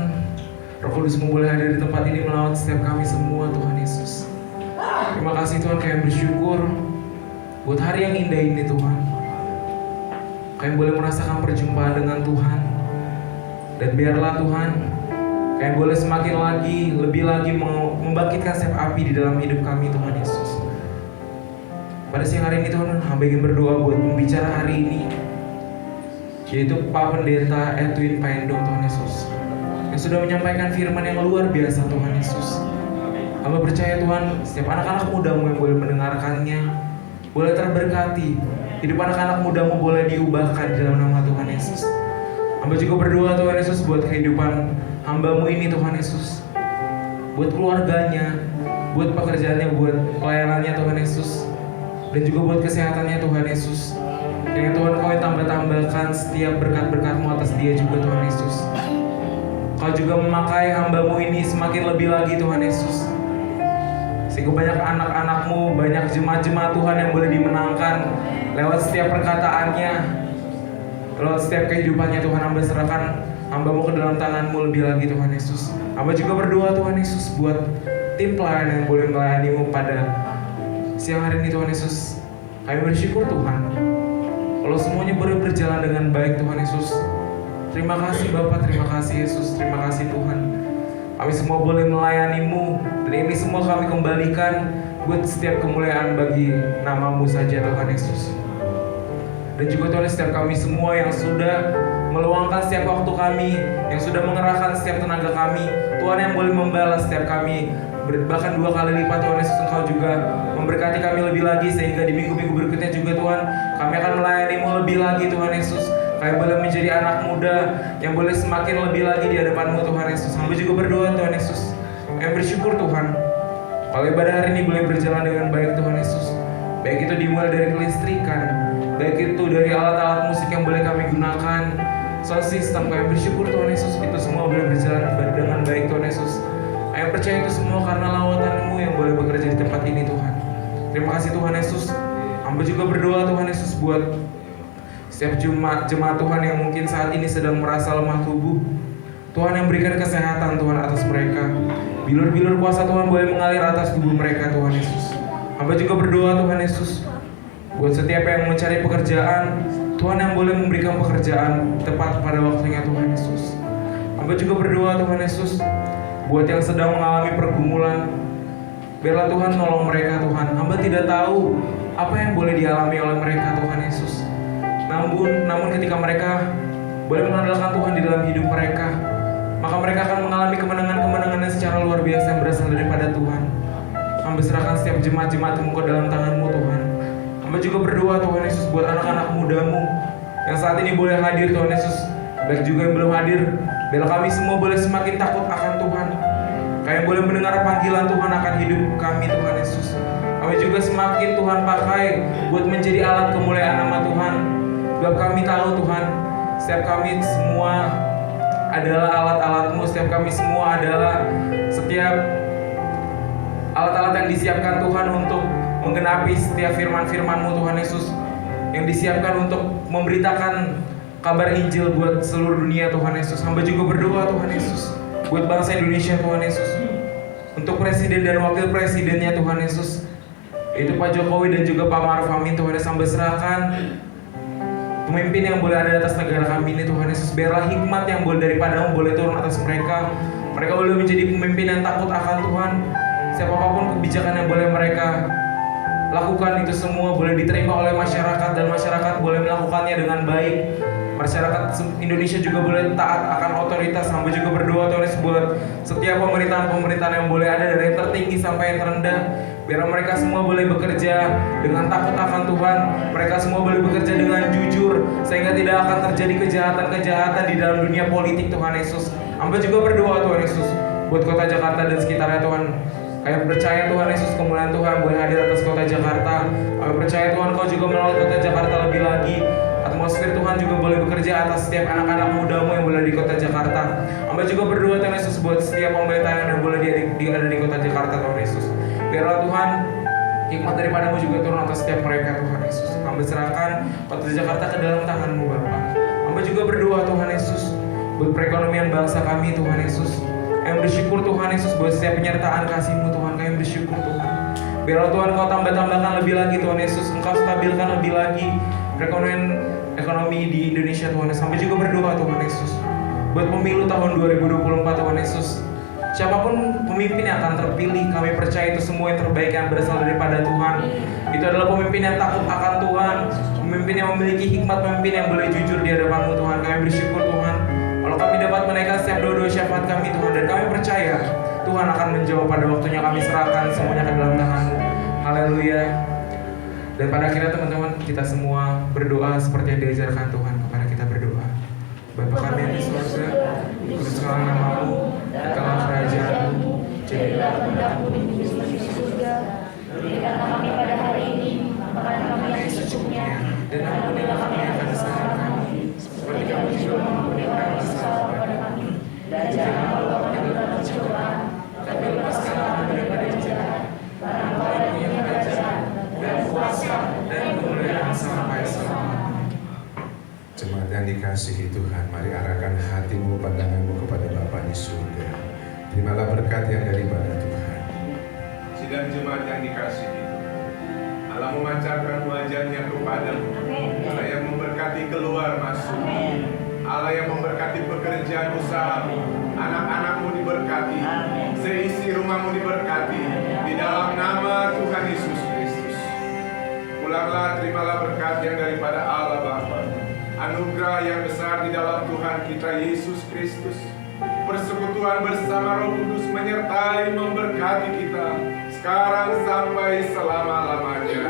Roh Kudus boleh hadir di tempat ini melawat setiap kami semua Tuhan Yesus. Terima kasih Tuhan, kami bersyukur buat hari yang indah ini Tuhan. Kami boleh merasakan perjumpaan dengan Tuhan. Dan biarlah Tuhan, kami boleh semakin lagi, lebih lagi membangkitkan setiap api di dalam hidup kami Tuhan Yesus. Pada siang hari ini Tuhan, hamba ingin berdoa buat pembicara hari ini, yaitu Pak Pendeta Edwin Paendo Tuhan Yesus, yang sudah menyampaikan firman yang luar biasa Tuhan Yesus. Hamba percaya Tuhan, setiap anak-anak mudamu yang boleh mendengarkannya boleh terberkati. Hidup anak-anak mudamu boleh diubahkan di dalam nama Tuhan Yesus. Hamba juga berdoa Tuhan Yesus buat kehidupan hambamu ini Tuhan Yesus, buat keluarganya, buat pekerjaannya, buat pelayanannya Tuhan Yesus, dan juga buat kesehatannya Tuhan Yesus. Dengan Tuhan Kau tambah-tambahkan setiap berkat-berkat-Mu atas dia juga Tuhan Yesus. Kau juga memakai hambamu ini semakin lebih lagi Tuhan Yesus, sehingga banyak anak-anak-Mu, banyak jemaat-jemaat Tuhan yang boleh dimenangkan lewat setiap perkataannya, lewat setiap kehidupannya Tuhan. Hamba serahkan hambamu ke dalam tangan-Mu lebih lagi Tuhan Yesus. Hamba juga berdoa Tuhan Yesus buat tim pelayan yang boleh melayani-Mu pada siang hari ini Tuhan Yesus. Kami bersyukur Tuhan kalau semuanya boleh berjalan dengan baik Tuhan Yesus. Terima kasih Bapa, terima kasih Yesus, terima kasih Tuhan. Kami semua boleh melayani-Mu, dan ini semua kami kembalikan buat setiap kemuliaan bagi nama-Mu saja Tuhan Yesus. Dan juga Tuhan, setiap kami semua yang sudah meluangkan setiap waktu kami, yang sudah mengerahkan setiap tenaga kami, Tuhan yang boleh membalas setiap kami bahkan 2 kali lipat Tuhan Yesus. Engkau juga memberkati kami lebih lagi, sehingga di minggu-minggu berikutnya juga Tuhan kami akan melayani-Mu lebih lagi Tuhan Yesus. Kami boleh menjadi anak muda yang boleh semakin lebih lagi di hadapan-Mu Tuhan Yesus. Hamba juga berdoa Tuhan Yesus, kami bersyukur Tuhan kalau ibadah hari ini boleh berjalan dengan baik Tuhan Yesus. Baik itu dimulai dari kelistrikan, baik itu dari alat-alat musik yang boleh kami gunakan, sound system. Kami bersyukur Tuhan Yesus, itu semua boleh berjalan dengan baik Tuhan Yesus. Kami percaya itu semua karena lawatan-Mu yang boleh bekerja di tempat ini Tuhan. Terima kasih Tuhan Yesus. Hamba juga berdoa Tuhan Yesus buat setiap jemaat Tuhan yang mungkin saat ini sedang merasa lemah tubuh. Tuhan yang berikan kesehatan Tuhan atas mereka. Bilur-bilur kuasa Tuhan boleh mengalir atas tubuh mereka Tuhan Yesus. Hamba juga berdoa Tuhan Yesus buat setiap yang mencari pekerjaan, Tuhan yang boleh memberikan pekerjaan tepat pada waktunya Tuhan Yesus. Hamba juga berdoa Tuhan Yesus buat yang sedang mengalami pergumulan, biarlah Tuhan nolong mereka Tuhan. Hamba tidak tahu apa yang boleh dialami oleh mereka Tuhan Yesus. Namun ketika mereka boleh mengandalkan Tuhan di dalam hidup mereka, maka mereka akan mengalami kemenangan-kemenangan yang secara luar biasa yang berasal daripada Tuhan. Hamba serahkan setiap jemaat-jemaat-Mu ke dalam tangan-Mu Tuhan. Hamba juga berdoa Tuhan Yesus buat anak-anak muda-Mu yang saat ini boleh hadir Tuhan Yesus, baik juga yang belum hadir. Biarlah kami semua boleh semakin takut akan Tuhan. Kami boleh mendengar panggilan Tuhan akan hidup kami Tuhan Yesus. Kami juga semakin Tuhan pakai buat menjadi alat kemuliaan nama Tuhan. Sebab kami tahu Tuhan, setiap kami semua adalah alat-alat-Mu. Setiap kami semua adalah setiap alat-alat yang disiapkan Tuhan untuk menggenapi setiap firman-firman-Mu Tuhan Yesus, yang disiapkan untuk memberitakan kabar Injil buat seluruh dunia Tuhan Yesus. Hamba juga berdoa Tuhan Yesus buat bangsa Indonesia Tuhan Yesus, untuk presiden dan wakil presidennya Tuhan Yesus, yaitu Pak Jokowi dan juga Pak Ma'ruf Amin Tuhan Yesus. Hamba serahkan pemimpin yang boleh ada atas negara kami ini Tuhan Yesus. Biarlah hikmat yang boleh daripada-Mu boleh turun atas mereka. Mereka boleh menjadi pemimpin yang takut akan Tuhan. Siapapun kebijakan yang boleh mereka lakukan, itu semua boleh diterima oleh masyarakat, dan masyarakat boleh melakukannya dengan baik. Masyarakat Indonesia juga boleh taat akan otoritas. Hamba juga berdoa Tuhan Yesus buat setiap pemerintahan-pemerintahan yang boleh ada, dari yang tertinggi sampai yang terendah. Biar mereka semua boleh bekerja dengan takut akan Tuhan. Mereka semua boleh bekerja dengan jujur, sehingga tidak akan terjadi kejahatan-kejahatan di dalam dunia politik Tuhan Yesus. Hamba juga berdoa Tuhan Yesus buat kota Jakarta dan sekitarnya Tuhan. Kami percaya Tuhan Yesus, kemuliaan Tuhan boleh hadir atas kota Jakarta. Kami percaya Tuhan Kau juga melalui kota Jakarta lebih lagi. Atmosfer Tuhan juga boleh bekerja atas setiap anak-anak muda-Mu yang boleh di kota Jakarta. Hamba juga berdoa Tuhan Yesus buat setiap pemerintahan yang boleh ada di kota Jakarta Tuhan Yesus. Biarlah Tuhan hikmat daripada-Mu juga turun atas setiap mereka Tuhan Yesus. Hamba serahkan kota Jakarta ke dalam tangan-Mu Bapa. Hamba juga berdoa Tuhan Yesus buat perekonomian bangsa kami Tuhan Yesus. Kami bersyukur Tuhan Yesus buat setiap penyertaan kasih-Mu Tuhan. Kami bersyukur Tuhan. Biarlah Tuhan Kau tambahkan lebih lagi Tuhan Yesus. Engkau stabilkan lebih lagi perekonomian ekonomi di Indonesia Tuhan Yesus. Sampai juga berdoa Tuhan Yesus buat pemilu tahun 2024 Tuhan Yesus. Siapapun pemimpin yang akan terpilih, kami percaya itu semua yang terbaik yang berasal daripada Tuhan. Itu adalah pemimpin yang takut akan Tuhan, pemimpin yang memiliki hikmat, pemimpin yang boleh jujur di hadapan-Mu Tuhan. Kami bersyukur Tuhan, kalau kami dapat menaikkan setiap doa-doa syafaat kami Tuhan, dan kami percaya Tuhan akan menjawab pada waktunya. Kami serahkan semuanya ke dalam tangan-Mu. Haleluya. Dan pada akhirnya teman-teman, kita semua berdoa seperti yang diajarkan Tuhan kepada kita berdoa. Bapa kami yang di surga, dikuduskanlah nama-Mu, datanglah kerajaan-Mu, jadilah kehendak-Mu di bumi seperti di surga. Berikanlah kami pada hari ini makanan kami yang secukupnya, dan ampunilah kami akan kesalahan kami, seperti kami juga mengampuni orang yang bersalah kepada kami. Dan jangan bawa kami dalam pencobaan, tapi lepaskanlah kami daripada yang jahat. Karena Engkau yang punya kerajaan dan kuasa dan kemuliaan sampai selamanya. Jemaat yang dikasihi Tuhan, mari arahkan hatimu, pandanganmu kepada Bapa di surga. Terimalah berkat yang daripada Tuhan. Sidang jemaat yang dikasihi Tuhan, Allah memancarkan wajah-Nya kepadamu. Allah yang memberkati keluar masuk. Allah yang memberkati pekerjaan usahamu. Anak-anakmu diberkati. Seisi rumahmu diberkati. Di dalam nama Tuhan Yesus Kristus. Pulanglah, terimalah berkat yang daripada Allah Bapa. Anugerah yang besar di dalam Tuhan kita Yesus Kristus. Persekutuan bersama Roh Kudus menyertai memberkati kita sekarang sampai selama-lamanya.